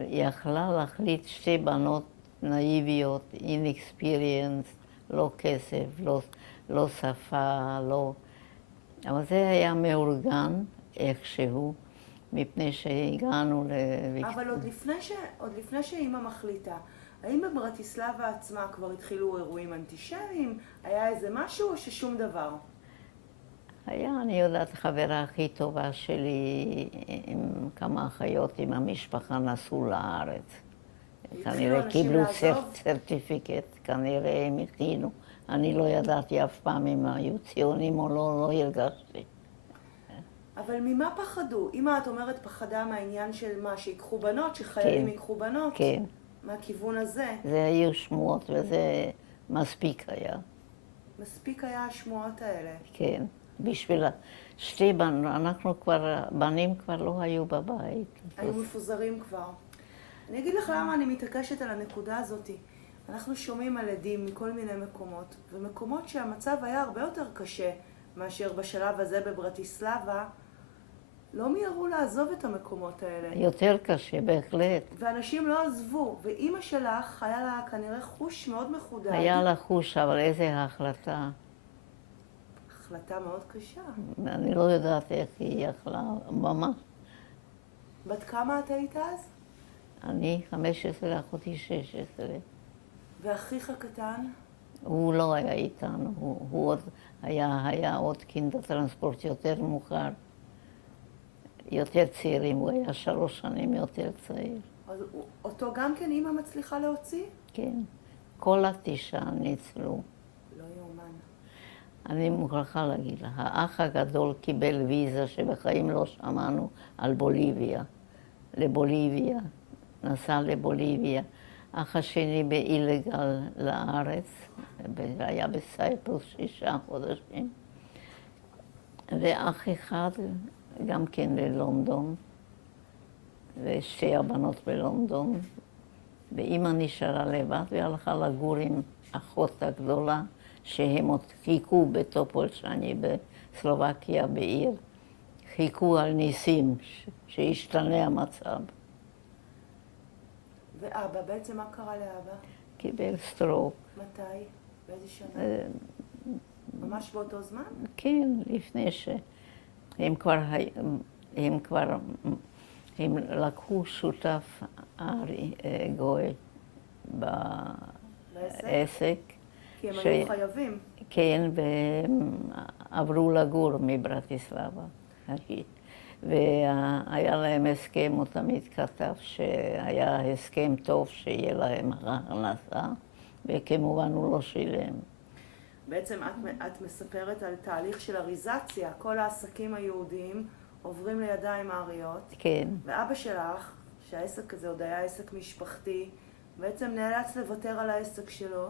יכלה להחליט שתי בנות נאיביות, inexperienced, לא כסף, לא שפה, לא... אבל זה היה מאורגן איכשהו, מפני שהגענו אבל עוד לפני שאימא מחליטה, האם בברטיסלבה עצמה כבר התחילו אירועים אנטישמיים? היה איזה משהו או ששום דבר? היה, אני יודעת, החברה הכי טובה שלי עם כמה אחיות עם המשפחה נסעו לארץ. כנראה אנשים קיבלו לעזוב? סרטיפיקט, כנראה הם הכינו. אני לא ידעתי אף פעם אם היו ציונים או לא, לא הרגשתי. אבל ממה פחדו? אמא, את אומרת, פחדה מהעניין של מה, שיקחו בנות, שחיילים כן. ייקחו בנות? כן, מהכיוון הזה? זה היו שמועות וזה מספיק היה. מספיק היה השמועות האלה. כן, בשביל שתי בנות, אנחנו כבר, בנים כבר לא היו בבית. היו מפוזרים כבר. אני אגיד לך למה אני מתעקשת על הנקודה הזאת. אנחנו שומעים על עדים מכל מיני מקומות, ומקומות שהמצב היה הרבה יותר קשה מאשר בשלב הזה בברטיסלבה, לא מיהרו לעזוב את המקומות האלה. יותר קשה, בהחלט. ואנשים לא עזבו, ואימא שלך היה לה כנראה חוש מאוד מחודד. היה לה חוש, אבל איזה החלטה. החלטה מאוד קשה. אני לא יודעת איך היא יכלה, ממש. בת כמה את היית אז? אני 15, אחותי 16. ואחיך קטן? הוא לא היה איתנו, הוא עוד היה עוד קינדרטרנספורט יותר מאוחר. יותר צעירים, הוא היה 3 שנים יותר צעיר. אז אותו גם כן אימא מצליחה להוציא? כן. כל 9 ניצלו. לא יאומן. אני מוכרחה להגיד לך, האח הגדול קיבל ויזה שבחיים לא שמענו על בוליביה. לבוליביה, נסע לבוליביה. אח השני באילגל לארץ, היה בסייפרוס 6 חודשים. ואח אחד גם כן ללונדון, ושתי הבנות בלונדון. ואימא נשארה לבד והלכה לגור עם אחות הגדולה, שהם עוד חיכו בטופולשני בסלובקיה בעיר. חיכו על ניסים, שישתנה המצב. ואבא, בעצם מה קרה לאבא? קיבל סטרוק. מתי? באיזה שנה? ממש באותו זמן? כן, לפני שהם כבר, הם לקחו שותף ארי גוי בעסק. כי הם היו חייבים. כן, והם עברו לגור מברטיסלבה. והיה להם הסכם, הוא תמיד כתב שהיה הסכם טוב שיהיה להם הכנסה, וכמובן הוא לא שילם. בעצם את מספרת על תהליך של אריזציה, כל העסקים היהודיים עוברים לידיים האריות. כן. ואבא שלך, שהעסק הזה עוד היה עסק משפחתי, בעצם נאלץ לוותר על העסק שלו.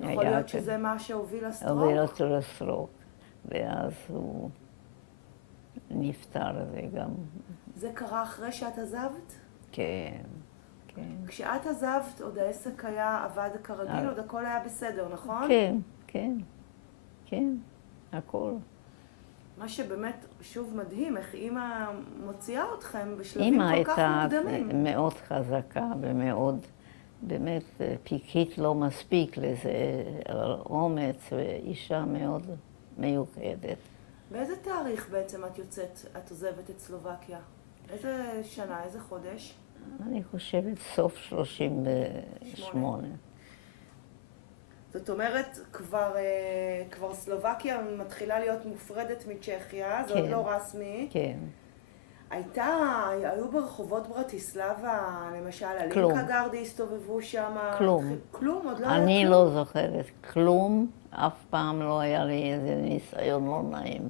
יכול להיות שזה מה שהוביל לסטרוק? הוביל אותו לסטרוק, ואז הוא נפטר זה גם. זה קרה אחרי שאת עזבת? כן, כן. כשאת עזבת עוד העסק עבד כרגיל, עוד הכל היה בסדר, נכון? כן, כן, כן, הכל. מה שבאמת שוב מדהים, איך אימא מוציאה אתכם בשלבים כל כך מוקדמים. אימא הייתה מאוד חזקה ומאוד, באמת פיקית לא מספיק לזה, אומץ, ואישה מאוד מיוחדת. באיזה תאריך בעצם את עוזבת את סלובקיה? איזה שנה, איזה חודש? אני חושבת סוף 38. זאת אומרת, כבר סלובקיה מתחילה להיות מופרדת מצ'כיה, זה עוד לא רסמי. כן. היו ברחובות ברטיסלבה, למשל, הלינקה גרדי הסתובבו שם. כלום. כלום? עוד לא היה כלום? אני לא זוכרת כלום, אף פעם לא היה לי איזה ניסיון לא נעים.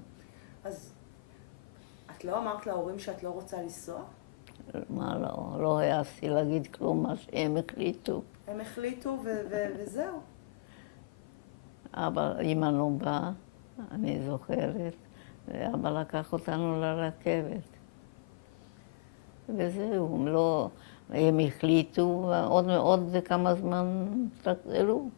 אז את לא אמרת להורים שאת לא רוצה לנסוע? מה לא? לא העזתי להגיד כלום מה שהם החליטו. הם החליטו וזהו. אמא לא באה, אני זוכרת, ואבא לקח אותנו לרכבת. וזהו, הם החליטו, עוד כמה זמן תחזרו.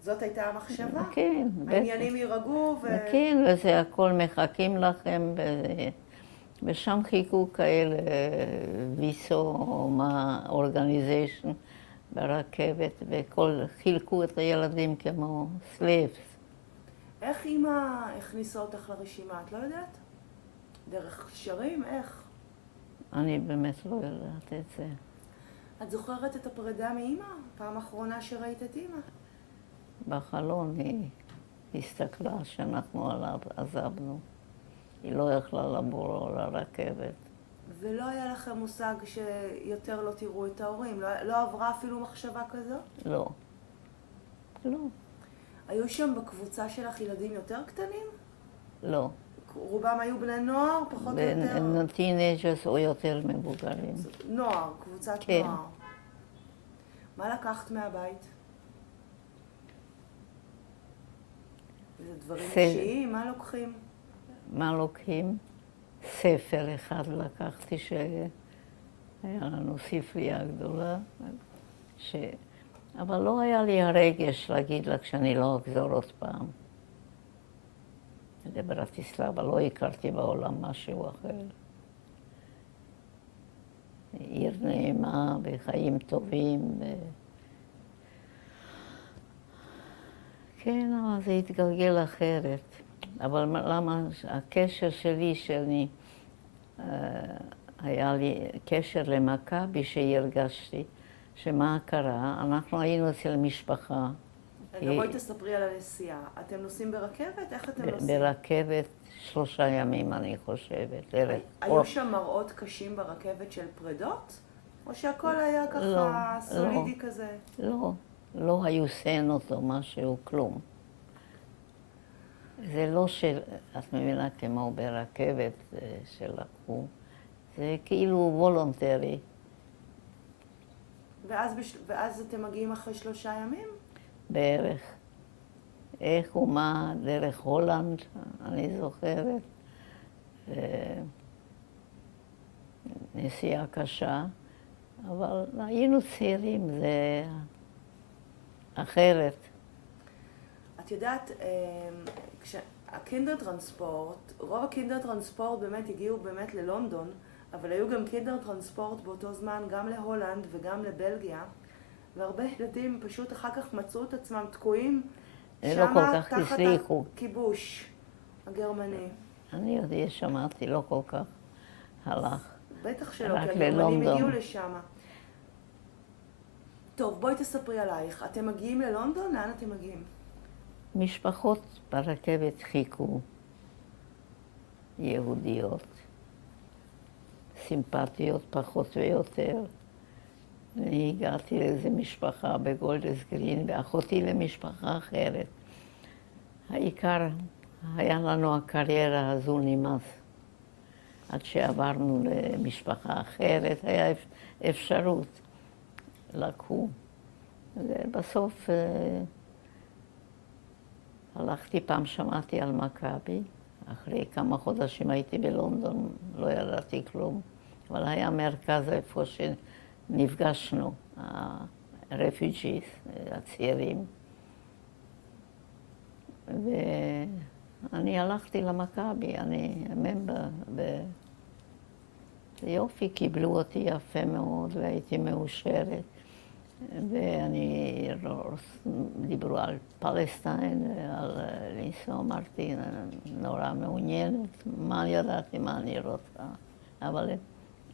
זאת הייתה המחשבה? כן, בטח. העניינים יירגעו כן, וזה הכל מחכים לכם, ושם חיכו כאלה, ויסו, או מה, אורגניזיישן, ברכבת, חילקו את הילדים כמו סלייבס. איך אמא הכניסה אותך לרשימה? את לא יודעת? דרך קשרים? איך? אני באמת לא יודעת את זה. את זוכרת את הפרידה מאמא? פעם אחרונה שראית את אמא? בחלון היא הסתכלה שאנחנו עזבנו. היא לא יכלה לבוא לרכבת. ולא היה לכם מושג שיותר לא תראו את ההורים? לא עברה אפילו מחשבה כזו? לא. לא. היו שם בקבוצה שלך ילדים יותר קטנים? לא. רובם היו בני נוער, פחות או יותר? טינג'רס או יותר מבוגרים. נוער, קבוצת כן. נוער. מה לקחת מהבית? זה דברים אישיים? מה לוקחים? מה לוקחים? ספר אחד לקחתי שהיה לנו ספרייה גדולה, אבל לא היה לי הרגש להגיד לה שאני לא אחזור עוד פעם. לברטיסלבה לא הכרתי בעולם משהו אחר. עיר נעימה וחיים טובים. כן, אבל זה התגלגל אחרת. אבל למה הקשר שלי, היה לי קשר למכבי שהרגשתי, שמה קרה? אנחנו היינו אצל משפחה. בואי תספרי על הנסיעה. אתם נוסעים ברכבת? איך אתם נוסעים? ברכבת 3 ימים, אני חושבת. היו שם מראות קשים ברכבת של פרדות? או שהכל היה ככה סולידי כזה? לא, לא היו סצנות או משהו, כלום. זה לא את מבינה כמו ברכבת שלקחו, זה כאילו וולונטרי. ואז אתם מגיעים אחרי 3 ימים? בערך. איך ומה, דרך הולנד, אני זוכרת. נסיעה קשה, אבל היינו צעירים, זה אחרת. את יודעת, הקינדרטרנספורט, רוב הקינדרטרנספורט באמת הגיעו באמת ללונדון, אבל היו גם קינדרטרנספורט באותו זמן גם להולנד וגם לבלגיה, והרבה ילדים פשוט אחר כך מצאו את עצמם תקועים שמה תחת הכיבוש הגרמני. אני יודע, שמעתי, לא כל כך הלך. בטח שלא, כי הגרמנים הגיעו לשם. טוב, בואי תספרי עלייך. אתם מגיעים ללונדון? לאן אתם מגיעים? משפחות ברכבת חיכו, יהודיות, סימפטיות פחות ויותר. אני הגעתי לאיזו משפחה בגולדס גרין, ואחותי למשפחה אחרת. העיקר, היה לנו הקריירה הזו נמאס. עד שעברנו למשפחה אחרת, היה אפשרות. לקחו. ובסוף הלכתי, פעם שמעתי על מכבי. אחרי כמה חודשים הייתי בלונדון, לא ידעתי כלום. אבל היה מרכז איפה שנפגשנו, הרפיג'יס, הצעירים. ואני הלכתי למכבי, אני ממבר, ויופי, קיבלו אותי יפה מאוד והייתי מאושרת. דיברו על פלסטיין, על לנסוע, אמרתי, נורא מעוניינת, מה ידעתי, מה אני רוצה. אבל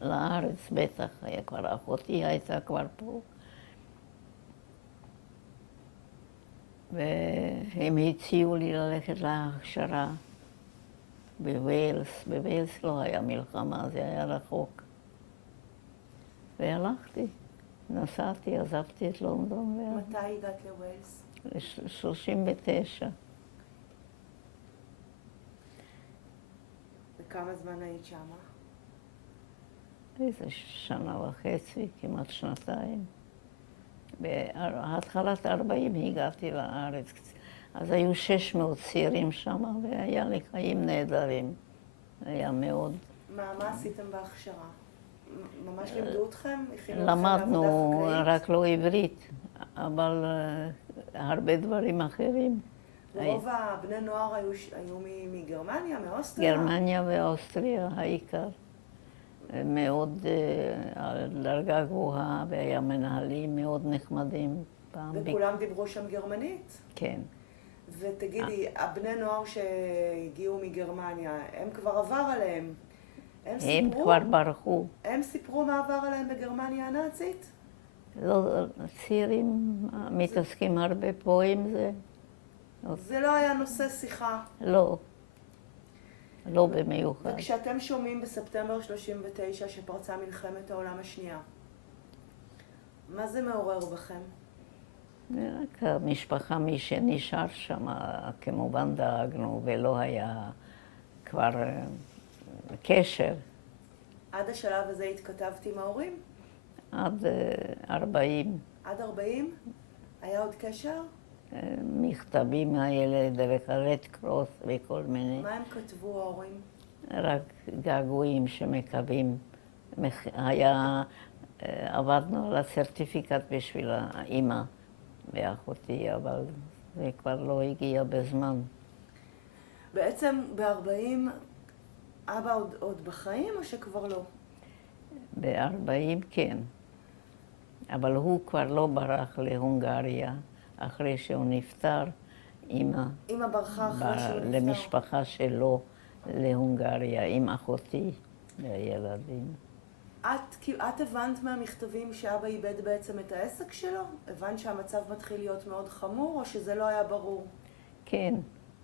לארץ בטח, כבר אחותי הייתה כבר פה. והם הציעו לי ללכת להכשרה בווילס. בווילס לא היה מלחמה, זה היה רחוק. והלכתי, נסעתי, עזבתי את לונדון. מתי הגעת לווילס? 39. וכמה זמן היית שמה? איזה 1.5 שנה, כמעט 2 בהתחלת 40 הגעתי לארץ. אז היו 600 צעירים שם, והיה לי חיים נהדרים. היה מאוד... מה עשיתם בהכשרה? ממש לימדו אתכם? למדנו רק לא עברית, אבל הרבה דברים אחרים. רוב הבני נוער היו מגרמניה, מאוסטריה? גרמניה ואוסטריה העיקר. מאוד על דרגה גבוהה, והיה מנהלים מאוד נחמדים. וכולם דיברו שם גרמנית? כן. ותגידי, הבני נוער שהגיעו מגרמניה, הם כבר עבר עליהם. הם כבר ברחו. הם סיפרו מה עבר עליהם בגרמניה הנאצית? לא, צעירים מתעסקים הרבה פה עם זה. זה לא היה נושא שיחה. לא. לא במיוחד. וכשאתם שומעים בספטמבר 39 שפרצה מלחמת העולם השנייה, מה זה מעורר בכם? רק המשפחה, מי שנשאר שם, כמובן דאגנו, ולא היה כבר קשר. עד השלב הזה התכתבתי עם ההורים? עד 40. עד 40? היה עוד קשר? מכתבים האלה דרך הרד קרוס וכל מיני. מה הם כתבו ההורים? רק געגועים שמקווים. עבדנו על הסרטיפיקט בשביל האימא ואחותי, אבל זה כבר לא הגיע בזמן. בעצם ב-40 אבא עוד בחיים או שכבר לא? ב-40 כן, אבל הוא כבר לא ברח להונגריה. אחרי שהוא נפטר, אמא ברחה אחרי שהוא נפטר. למשפחה שלו להונגריה עם אחותי והילדים. את הבנת מהמכתבים שאבא איבד בעצם את העסק שלו? הבנת שהמצב מתחיל להיות מאוד חמור או שזה לא היה ברור? כן,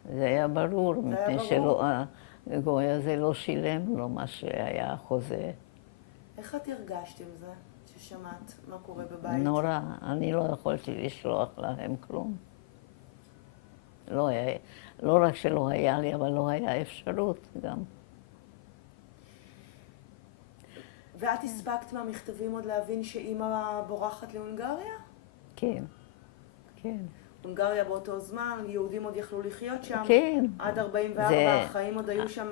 זה היה ברור, מפני שהגוי הזה לא שילם לו מה שהיה החוזה. איך את הרגשת עם זה? ששמעת מה קורה בבית? נורא, אני לא יכולתי לשלוח להם כלום. לא רק שלא היה לי, אבל לא היה אפשרות גם. ואת הספקת מהמכתבים עוד להבין שאמא בורחת להונגריה? כן, כן. הונגריה באותו זמן, יהודים עוד יכלו לחיות שם? כן. עד 44, החיים עוד היו שם?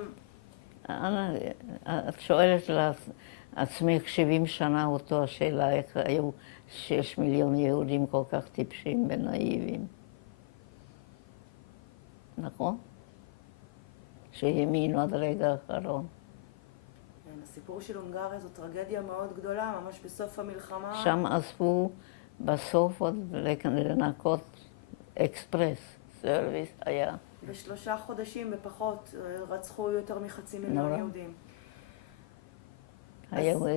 את שואלת לעצמך 70 שנה אותו השאלה, איך היו 6 מיליון יהודים כל כך טיפשים ונאיבים. נכון? שהאמינו עד הרגע האחרון. הסיפור של הונגריה זו טרגדיה מאוד גדולה, ממש בסוף המלחמה. שם עזבו בסוף עוד לנקות אקספרס, סרוויס היה. ב3 חודשים בפחות רצחו יותר מ500,000 יהודים. היו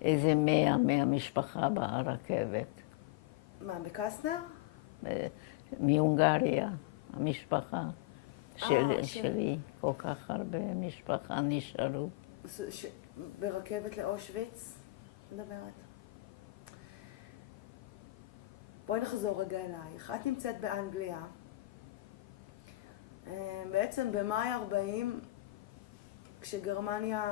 איזה 100 מהמשפחה ברכבת. מה, בקסנר? מהונגריה, המשפחה שלי, כל כך הרבה משפחה נשארו. ברכבת לאושוויץ, מדברת. בואי נחזור רגע אלייך. את נמצאת באנגליה. בעצם במאי 40, כשגרמניה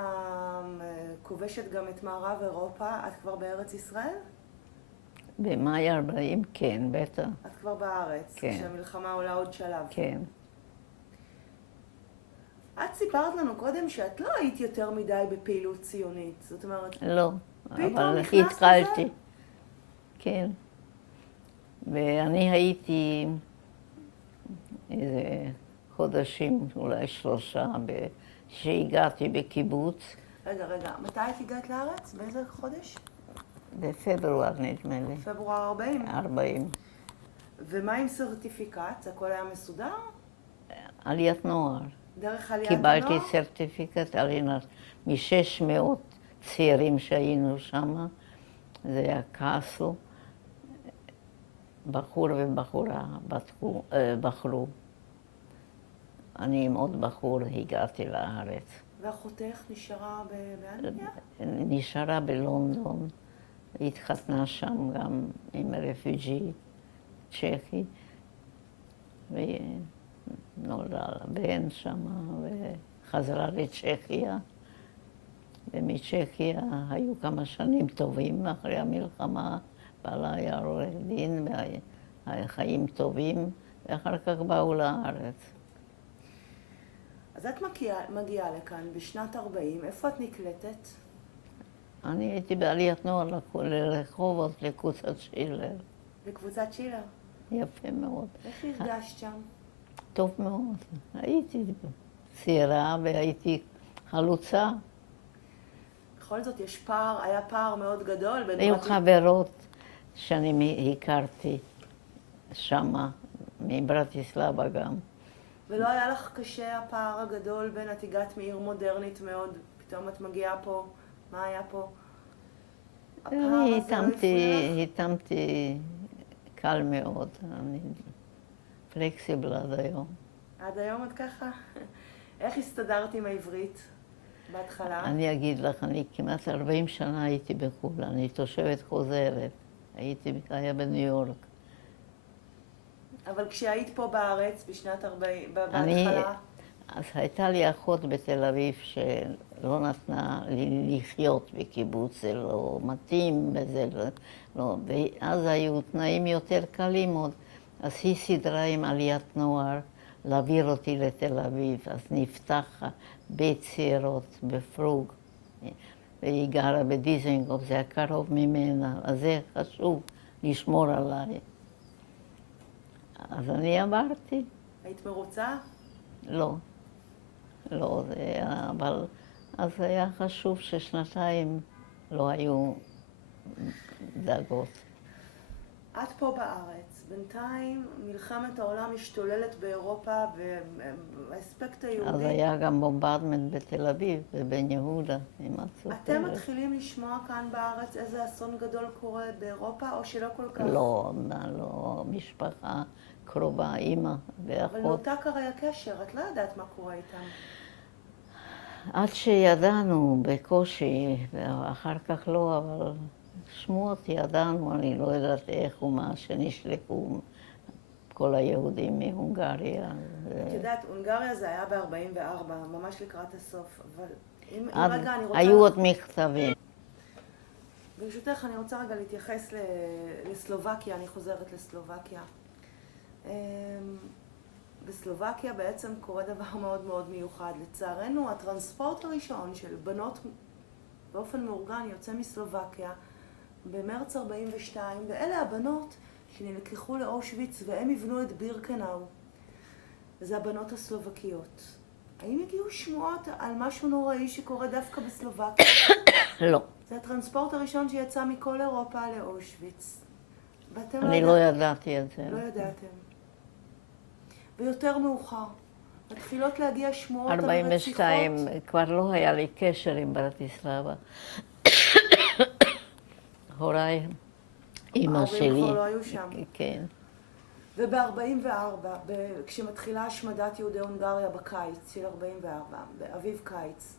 כובשת גם את מערב אירופה, את כבר בארץ ישראל? במאי 40, כן, בטח. את כבר בארץ, כן. כשהמלחמה עולה עוד שלב. כן. את סיפרת לנו קודם שאת לא היית יותר מדי בפעילות ציונית, זאת אומרת... לא, אבל נכנסת התחלתי. לזה? כן. ואני הייתי איזה חודשים, אולי 3, שהגעתי בקיבוץ. רגע, מתי את הגעת לארץ? באיזה חודש? בפברואר נדמה לי. פברואר 40? 40. ומה עם סרטיפיקט? הכל היה מסודר? עליית נוער. דרך עליית הנוער? קיבלתי סרטיפיקט עלייה מ-600 צעירים שהיינו שם. זה היה קאסל. בחור ובחורה בחרו. אני עם עוד בחור הגעתי לארץ. ואחותך נשארה באנגליה? נשארה בלונדון. היא התחתנה שם גם עם רפיג'י צ'כי. ונולדה לה בן שם, וחזרה לצ'כיה. ומצ'כיה היו כמה שנים טובים אחרי המלחמה. בעלה היה עורך דין, והחיים טובים, ואחר כך באו לארץ. אז את מגיעה לכאן בשנת 40, איפה את נקלטת? אני הייתי בעליית נוער לרחובות, לקבוצת שילר. לקבוצת שילר? יפה מאוד. איך הרגשת שם? טוב מאוד. הייתי צעירה והייתי חלוצה. בכל זאת היה פער מאוד גדול בין היו חברות שאני הכרתי שמה, מברטיסלבה גם. ולא היה לך קשה הפער הגדול בין את הגעת מעיר מודרנית מאוד, פתאום את מגיעה פה, מה היה פה? הפער אני הזה לא הפריע לך? התאמתי קל מאוד, אני פלקסיבל עד היום. עד היום את ככה? איך הסתדרת עם העברית בהתחלה? אני אגיד לך, אני כמעט 40 שנה הייתי בחו"ל, אני תושבת חוזרת. הייתי חיה בניו יורק. אבל כשהיית פה בארץ, בשנת 40, אני, בהתחלה, אז הייתה לי אחות בתל אביב שלא נתנה לי לחיות בקיבוץ, זה לא מתאים, וזה לא, ואז היו תנאים יותר קלים עוד. אז היא סידרה עם עליית נוער להעביר אותי לתל אביב, אז נפתח בית צעירות בפרוג, והיא גרה בדיזנגוף, זה היה קרוב ממנה, אז זה חשוב לשמור עליי. אז אני עברתי. היית מרוצה? לא, לא, זה היה, אבל אז היה חשוב ששנתיים לא היו דאגות. את פה בארץ, בינתיים מלחמת העולם משתוללת באירופה והאספקט היהודי. אז היה גם בומברדמנט בתל אביב, בבן יהודה, עם הסופרת. אתם מתחילים לשמוע כאן בארץ איזה אסון גדול קורה באירופה, או שלא כל כך? לא, לא, משפחה קרובה, אימא ואחות. אבל נותק הרי הקשר, את לא יודעת מה קורה איתם. עד שידענו בקושי, ואחר כך לא, אבל שמועות ידענו, אני לא יודעת איך ומה, שנשלחו כל היהודים מהונגריה. את יודעת, הונגריה זה היה ב-44, ממש לקראת הסוף, אבל אם רגע אני רוצה... היו עוד מכתבים. ברשותך, אני רוצה רגע להתייחס לסלובקיה, אני חוזרת לסלובקיה. בסלובקיה בעצם קורה דבר מאוד מאוד מיוחד. לצערנו, הטרנספורט הראשון של בנות באופן מאורגן יוצא מסלובקיה במרץ 42, ואלה הבנות שנלקחו לאושוויץ והם יבנו את בירקנאו. וזה הבנות הסלובקיות. האם הגיעו שמועות על משהו נוראי שקורה דווקא בסלובקיה? לא. זה הטרנספורט הראשון שיצא מכל אירופה לאושוויץ. ואתם אני לא ידעתי את זה. לא ידעתם. ויותר מאוחר, מתחילות להגיע שמועות על רציחות. 42, כבר לא היה לי קשר עם ברטיסלבה. הוריי, אימא שלי. ההורים כבר לא היו שם. כן. וב-44, כשמתחילה השמדת יהודי הונגריה בקיץ של 44, באביב קיץ,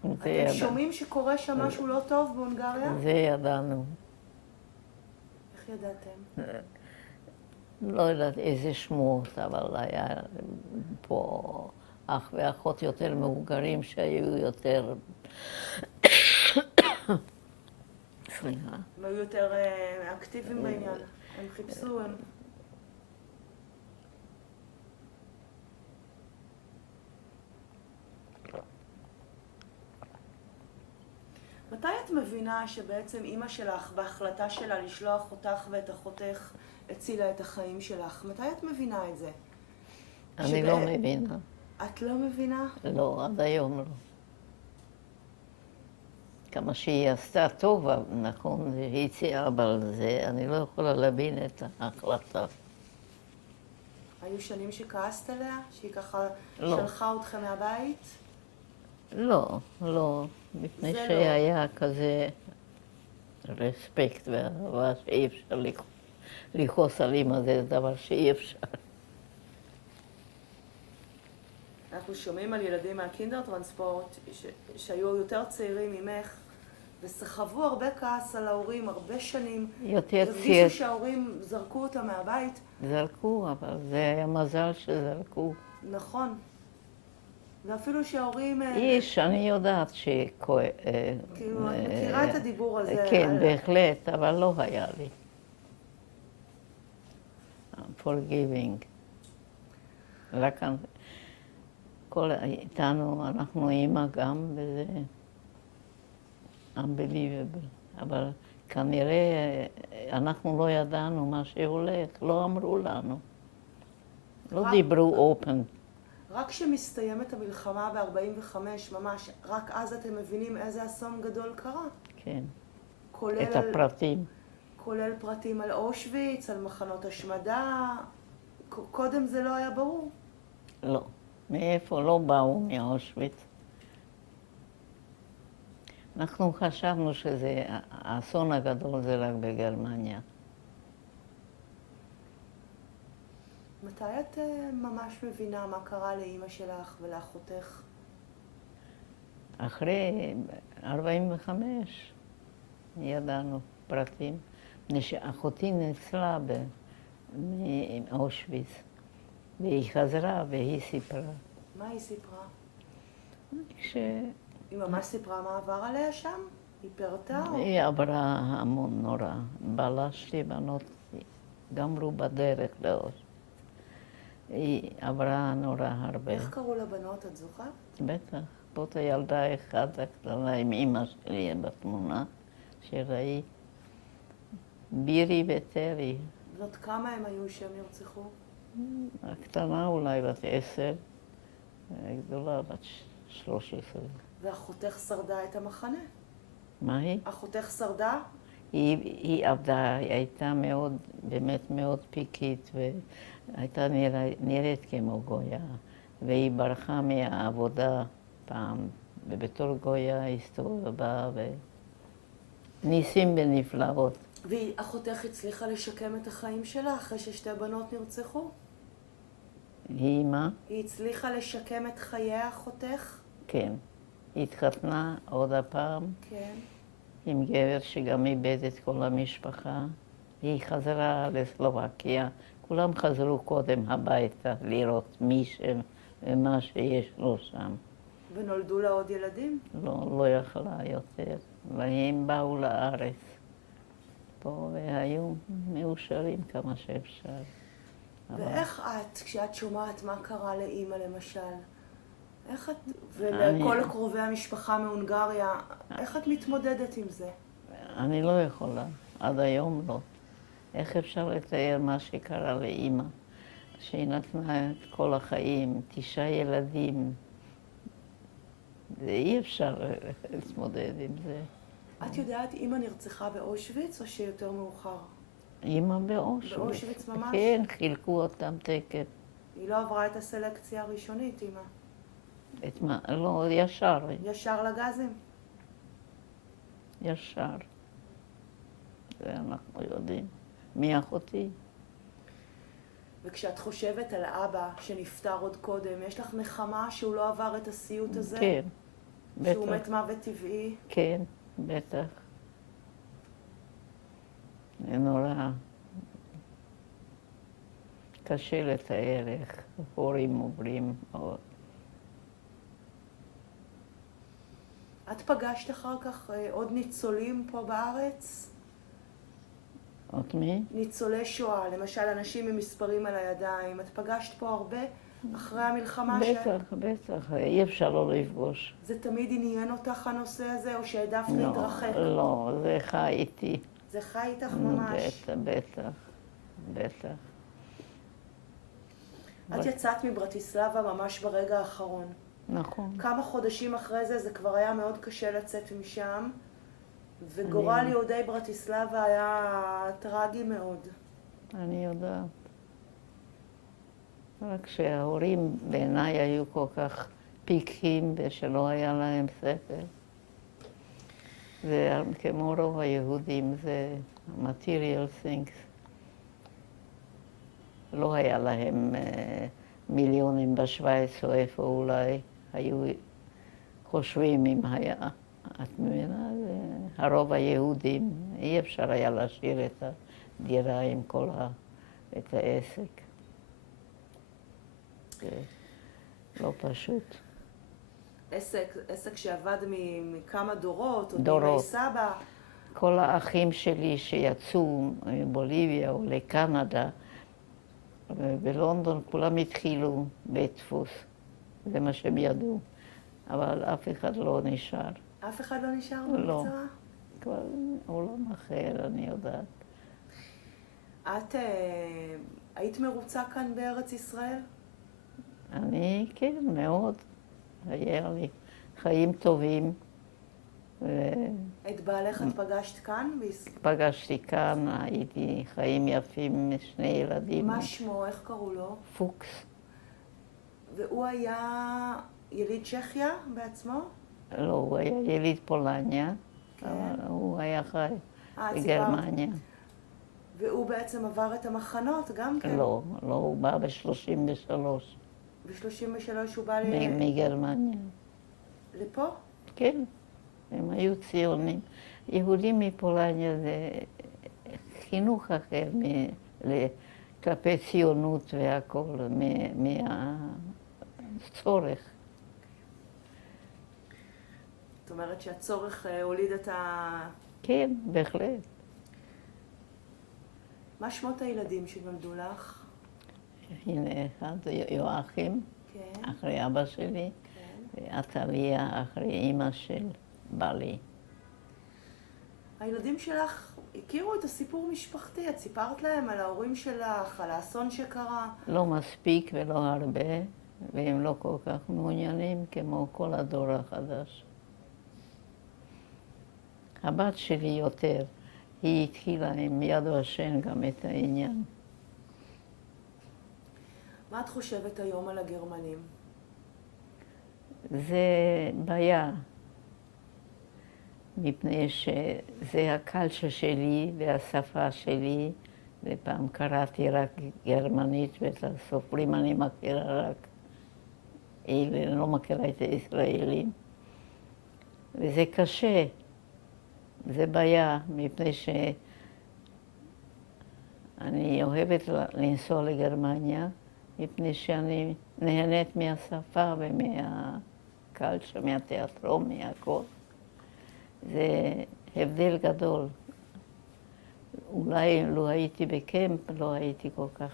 אתם שומעים שקורה שם משהו לא טוב בהונגריה? זה ידענו. איך ידעתם? לא יודעת איזה שמועות, אבל היה פה אח ואחות יותר מבוגרים שהיו יותר... סליחה. הם היו יותר אקטיביים בעניין. הם חיפשו, הם... מתי את מבינה שבעצם אימא שלך, בהחלטה שלה לשלוח אותך ואת אחותך, הצילה את החיים שלך? מתי את מבינה את זה? אני לא מבינה. את לא מבינה? לא, עד היום לא. כמה שהיא עשתה טוב, נכון, היא הציעה, אבל זה, אני לא יכולה להבין את ההחלטה. היו שנים שכעסת עליה? שהיא ככה לא. שלחה אתכם מהבית? לא, לא. מפני שהיה כזה רספקט ואהבה שאי אפשר לכעוס על אמא, זה דבר שאי אפשר. אנחנו שומעים על ילדים מהקינדר טרנספורט שהיו יותר צעירים ממך וסחבו הרבה כעס על ההורים הרבה שנים. יותר הרגישו שההורים זרקו אותם מהבית. זרקו, אבל זה היה מזל שזרקו. נכון. ואפילו שההורים... איש, אני יודעת כאילו, את מכירה את הדיבור הזה. כן, בהחלט, אבל לא היה לי. forgiving. רק כל איתנו, אנחנו אימא גם, וזה unbelievable. אבל כנראה אנחנו לא ידענו מה שהולך, לא אמרו לנו. לא רק- דיברו אופן, רק כשמסתיימת המלחמה ב-45, ממש, רק אז אתם מבינים איזה אסון גדול קרה. כן, כולל את הפרטים. כולל פרטים על אושוויץ, על מחנות השמדה. קודם זה לא היה ברור. לא. מאיפה? לא באו מאושוויץ. אנחנו חשבנו שזה, האסון הגדול זה רק בגרמניה. מתי את ממש מבינה מה קרה לאימא שלך ולאחותך? אחרי 45 ידענו פרטים. מפני שאחותי נצלה מאושוויץ, והיא חזרה והיא סיפרה. מה היא סיפרה? ש... היא ממש סיפרה מה עבר עליה שם? היא פירטה? או... היא עברה המון נורא. בעלה שתי בנות גמרו בדרך לאושוויץ. היא עברה נורא הרבה. איך קראו לבנות, את זוכרת? בטח. פה את הילדה אחת הקטנה עם אמא שלי בתמונה שראית. בירי וטרי. בנות כמה הם היו שהם נרצחו? הקטנה אולי בת 10, הגדולה בת 13. ואחותך שרדה את המחנה? מה היא? אחותך שרדה? היא עבדה, היא הייתה מאוד, באמת מאוד פיקית, והייתה נראית כמו גויה. והיא ברחה מהעבודה פעם, ובתור גויה הסתובבה, וניסים ונפלאות. ואחותך הצליחה לשקם את החיים שלה אחרי ששתי בנות נרצחו? היא מה? היא הצליחה לשקם את חיי אחותך? כן. היא התחתנה עוד הפעם כן. עם גבר שגם איבד את כל המשפחה. היא חזרה לסלובקיה. כולם חזרו קודם הביתה לראות מי ומה שיש לו שם. ונולדו לה עוד ילדים? לא יכלה יותר. והם באו לארץ פה והיו מאושרים כמה שאפשר. ואיך את, כשאת שומעת מה קרה לאימא למשל, איך את, ולכל קרובי המשפחה מהונגריה, איך את מתמודדת עם זה? אני לא יכולה, עד היום לא. איך אפשר לתאר מה שקרה לאימא, שהיא נתנה את כל החיים, 9 ילדים. אי אפשר להתמודד עם זה. את יודעת, אימא נרצחה באושוויץ או שיותר מאוחר? אימא באושוויץ. באושוויץ ממש? כן, חילקו אותם תקף. היא לא עברה את הסלקציה הראשונית, אימא. את מה? לא, ישר. ישר לגזים? ישר. זה אנחנו יודעים. מי אחותי? וכשאת חושבת על האבא שנפטר עוד קודם, יש לך נחמה שהוא לא עבר את הסיוט הזה? כן, בטח. שהוא מת מוות טבעי? כן, בטח. זה נורא קשה לתאר איך הורים עוברים. את פגשת אחר כך עוד ניצולים פה בארץ? עוד מי? ניצולי שואה, למשל אנשים עם מספרים על הידיים. את פגשת פה הרבה אחרי המלחמה? בטח. אי אפשר לא לפגוש. זה תמיד עניין אותך הנושא הזה, או שהעדפת להתרחק? לא, זה חי איתי. זה חי איתך ממש? בטח. את יצאת מברטיסלבה ממש ברגע האחרון. נכון. כמה חודשים אחרי זה כבר היה מאוד קשה לצאת משם, וגורל יהודי ברטיסלבה היה טרגי מאוד. אני יודעת. רק שההורים בעיניי היו כל כך פיקים ושלא היה להם שכל. זה כמו רוב היהודים, זה material things. לא היה להם מיליונים בשוויץ או איפה אולי היו חושבים אם היה. את מבינה? הרוב היהודים, אי אפשר היה להשאיר את הדירה עם את העסק. זה לא פשוט. עסק שעבד מכמה דורות, או דורות. בימי סבא. כל האחים שלי שיצאו מבוליביה או לקנדה, בלונדון כולם התחילו בית דפוס. זה מה שהם ידעו. אבל אף אחד לא נשאר. אף אחד לא נשאר לא. במקצוע? כבר עולם אחר, אני יודעת. את היית מרוצה כאן בארץ ישראל? אני, כן, מאוד. היה לי חיים טובים. את בעלך את פגשת כאן? פגשתי כאן, הייתי חיים יפים, שני ילדים. מה שמו? איך קראו לו? פוקס. והוא היה יליד צ'כיה בעצמו? לא, הוא היה יליד פולניה, כן. אבל הוא היה חי סיפרת. בגרמניה. והוא בעצם עבר את המחנות גם כן? לא, הוא בא ב-33. ב-33 הוא בא מגרמניה. לפה? כן, הם היו ציונים. יהודים מפולניה זה חינוך אחר כלפי ציונות והכל, מהצורך. זאת אומרת שהצורך הוליד את כן, בהחלט. מה שמות הילדים שנולדו לך? הנה אחד, יואכים, כן. אחרי אבא שלי, כן. ועתליה אחרי אימא של בעלי. הילדים שלך הכירו את הסיפור משפחתי, את סיפרת להם על ההורים שלך, על האסון שקרה? לא מספיק ולא הרבה, והם לא כל כך מעוניינים כמו כל הדור החדש. הבת שלי יותר, היא התחילה עם יד ושם גם את העניין. מה את חושבת היום על הגרמנים? זה בעיה, מפני שזה הקלצ'ר שלי והשפה שלי, ופעם קראתי רק גרמנית, ואת הסופרים אני מכירה רק אלה, אני לא מכירה את הישראלים. וזה קשה, זה בעיה, מפני שאני אוהבת לנסוע לגרמניה, מפני שאני נהנית מהשפה ומהקלצ'ר, מהתיאטרון, מהכל. זה הבדל גדול. אולי לו הייתי בקמפ, לא הייתי כל כך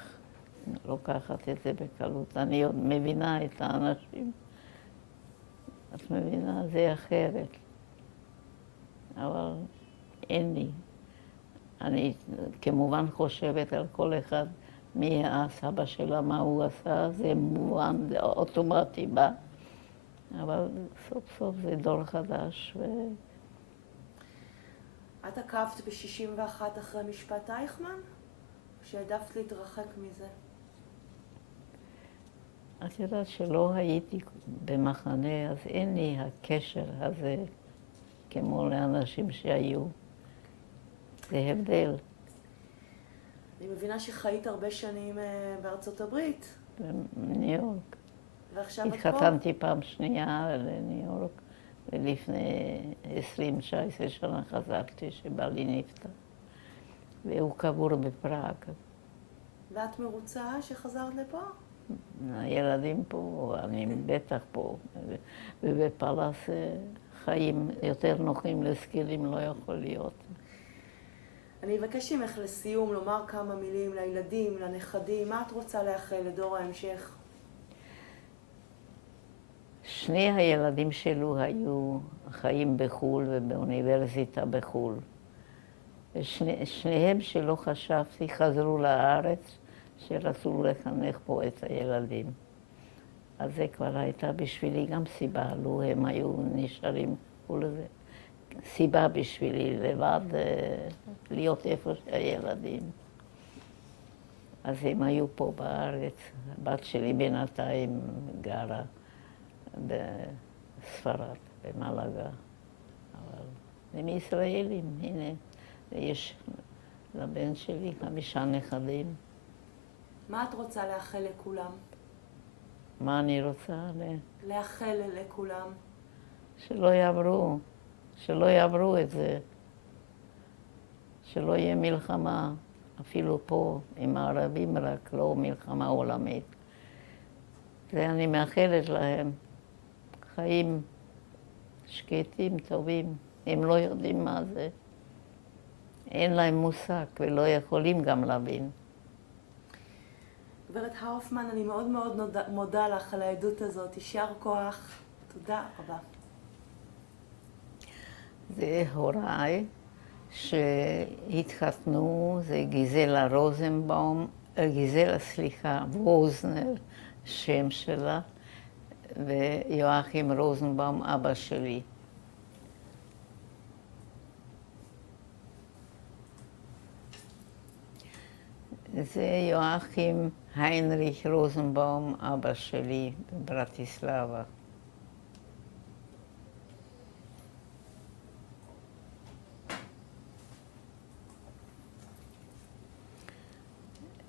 לוקחת את זה בקלות. אני עוד מבינה את האנשים. את מבינה, זה אחרת. אבל אין לי. אני כמובן חושבת על כל אחד מי הסבא שלה, מה הוא עשה, זה מובן, זה אוטומטי בא. אבל סוף סוף זה דור חדש. את עקבת ב-61 אחרי משפט אייכמן? או שהעדפת להתרחק מזה? את יודעת שלא הייתי במחנה, אז אין לי הקשר הזה כמו לאנשים שהיו. זה הבדל. אני מבינה שחיית הרבה שנים בארצות הברית. בניו יורק. ועכשיו את פה? התחתנתי פעם שנייה לניו יורק, ולפני 20-19 שנה חזרתי שבעלי נפטר. והוא קבור בפראג. ואת מרוצה שחזרת לפה? הילדים פה, אני בטח פה. ובפלס חיים יותר נוחים לסקילים לא יכול להיות. אני אבקש ממך לסיום לומר כמה מילים לילדים, לנכדים. מה את רוצה לאחל לדור ההמשך? שני הילדים שלו היו חיים בחו"ל ובאוניברסיטה בחו"ל. ושניהם שלא חשבתי חזרו לארץ, שרצו לחנך פה את הילדים. אז זה כבר הייתה בשבילי גם סיבה, לו הם היו נשארים ולזה. סיבה בשבילי לבד להיות איפה שהילדים. אז הם היו פה בארץ. הבת שלי בינתיים גרה בספרד, במלגה. אבל הם ישראלים, הנה, ויש לבן שלי 5 נכדים. מה את רוצה לאחל לכולם? מה אני רוצה? לאחל לכולם. שלא יעברו את זה. שלא יהיה מלחמה, אפילו פה עם הערבים, רק לא מלחמה עולמית. זה אני מאחלת להם. חיים שקטים, טובים. הם לא יודעים מה זה. אין להם מושג ולא יכולים גם להבין. גברת האופמן, אני מאוד מאוד מודה לך על העדות הזאת. יישר כוח. תודה רבה. זה הוריי, שהתחתנו, זה גיזלה רוזנבאום, גיזלה, ווזנר, שם שלה, ויואכים רוזנבאום, אבא שלי. זה יואכים היינריך רוזנבאום, אבא שלי, בברטיסלבה.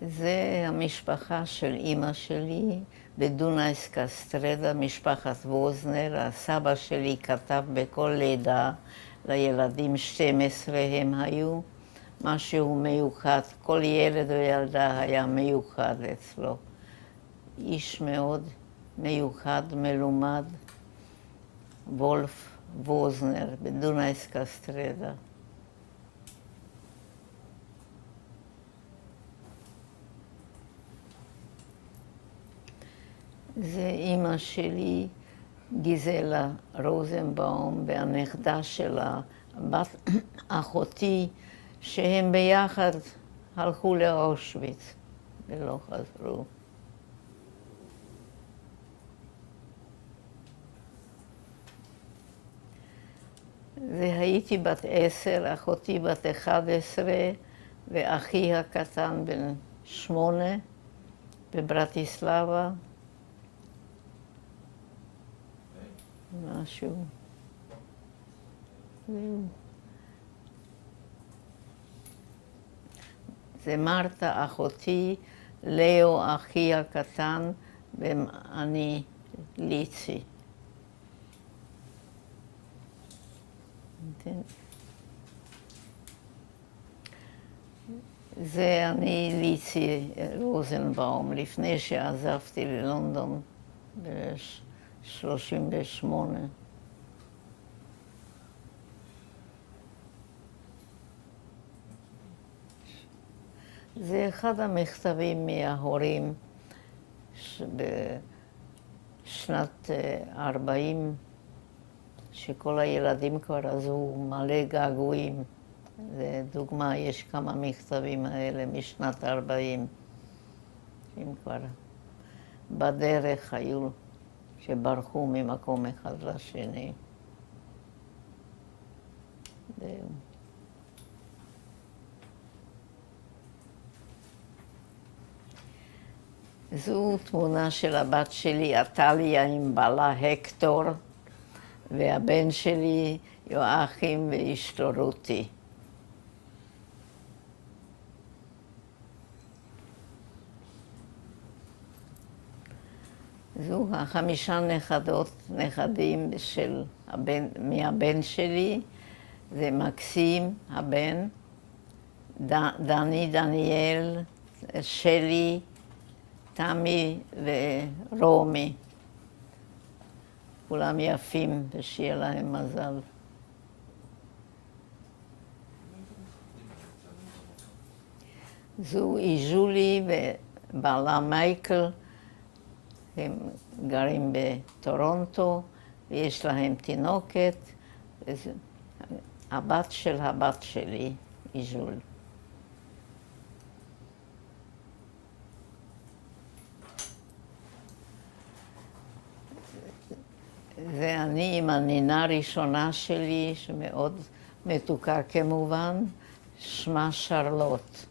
זה המשפחה של אימא שלי, בדונייס קסטרדה, משפחת ווזנר. הסבא שלי כתב בכל לידה לילדים 12 הם היו. משהו מיוחד, כל ילד או ילדה היה מיוחד אצלו. איש מאוד מיוחד, מלומד, וולף ווזנר, בדונייס קסטרדה. זה אימא שלי, גיזלה רוזנבאום, והנכדה שלה, בת אחותי, שהם ביחד הלכו לאושוויץ ולא חזרו. זה הייתי בת 10, אחותי בת 11, ואחי הקטן בן 8 בברטיסלבה. משהו. זה מרתה אחותי, לאו אחי הקטן, ואני ליצי. זה אני ליצי רוזנבאום, לפני שעזבתי ללונדון ב-38. זה אחד המכתבים מההורים בשנת 40, שכל הילדים כבר עזבו, מלא געגועים. זה דוגמה, יש כמה מכתבים האלה משנת 40, שהם כבר בדרך היו, שברחו ממקום אחד לשני. זהו. זו תמונה של הבת שלי, עטליה, עם בעלה הקטור, והבן שלי, יואכים, ואשתו רותי. זו 5 נכדים מהבן שלי, זה מקסים, הבן, דני, דניאל, שלי, תמי ורומי. כולם יפים, ושיהיה להם מזל. זו איז'ולי ובעלה מייקל, הם גרים בטורונטו, ויש להם תינוקת, הבת של הבת שלי, איז'ול. זה אני עם הנינה הראשונה שלי, שמאוד מתוקה כמובן, שמה שרלוט.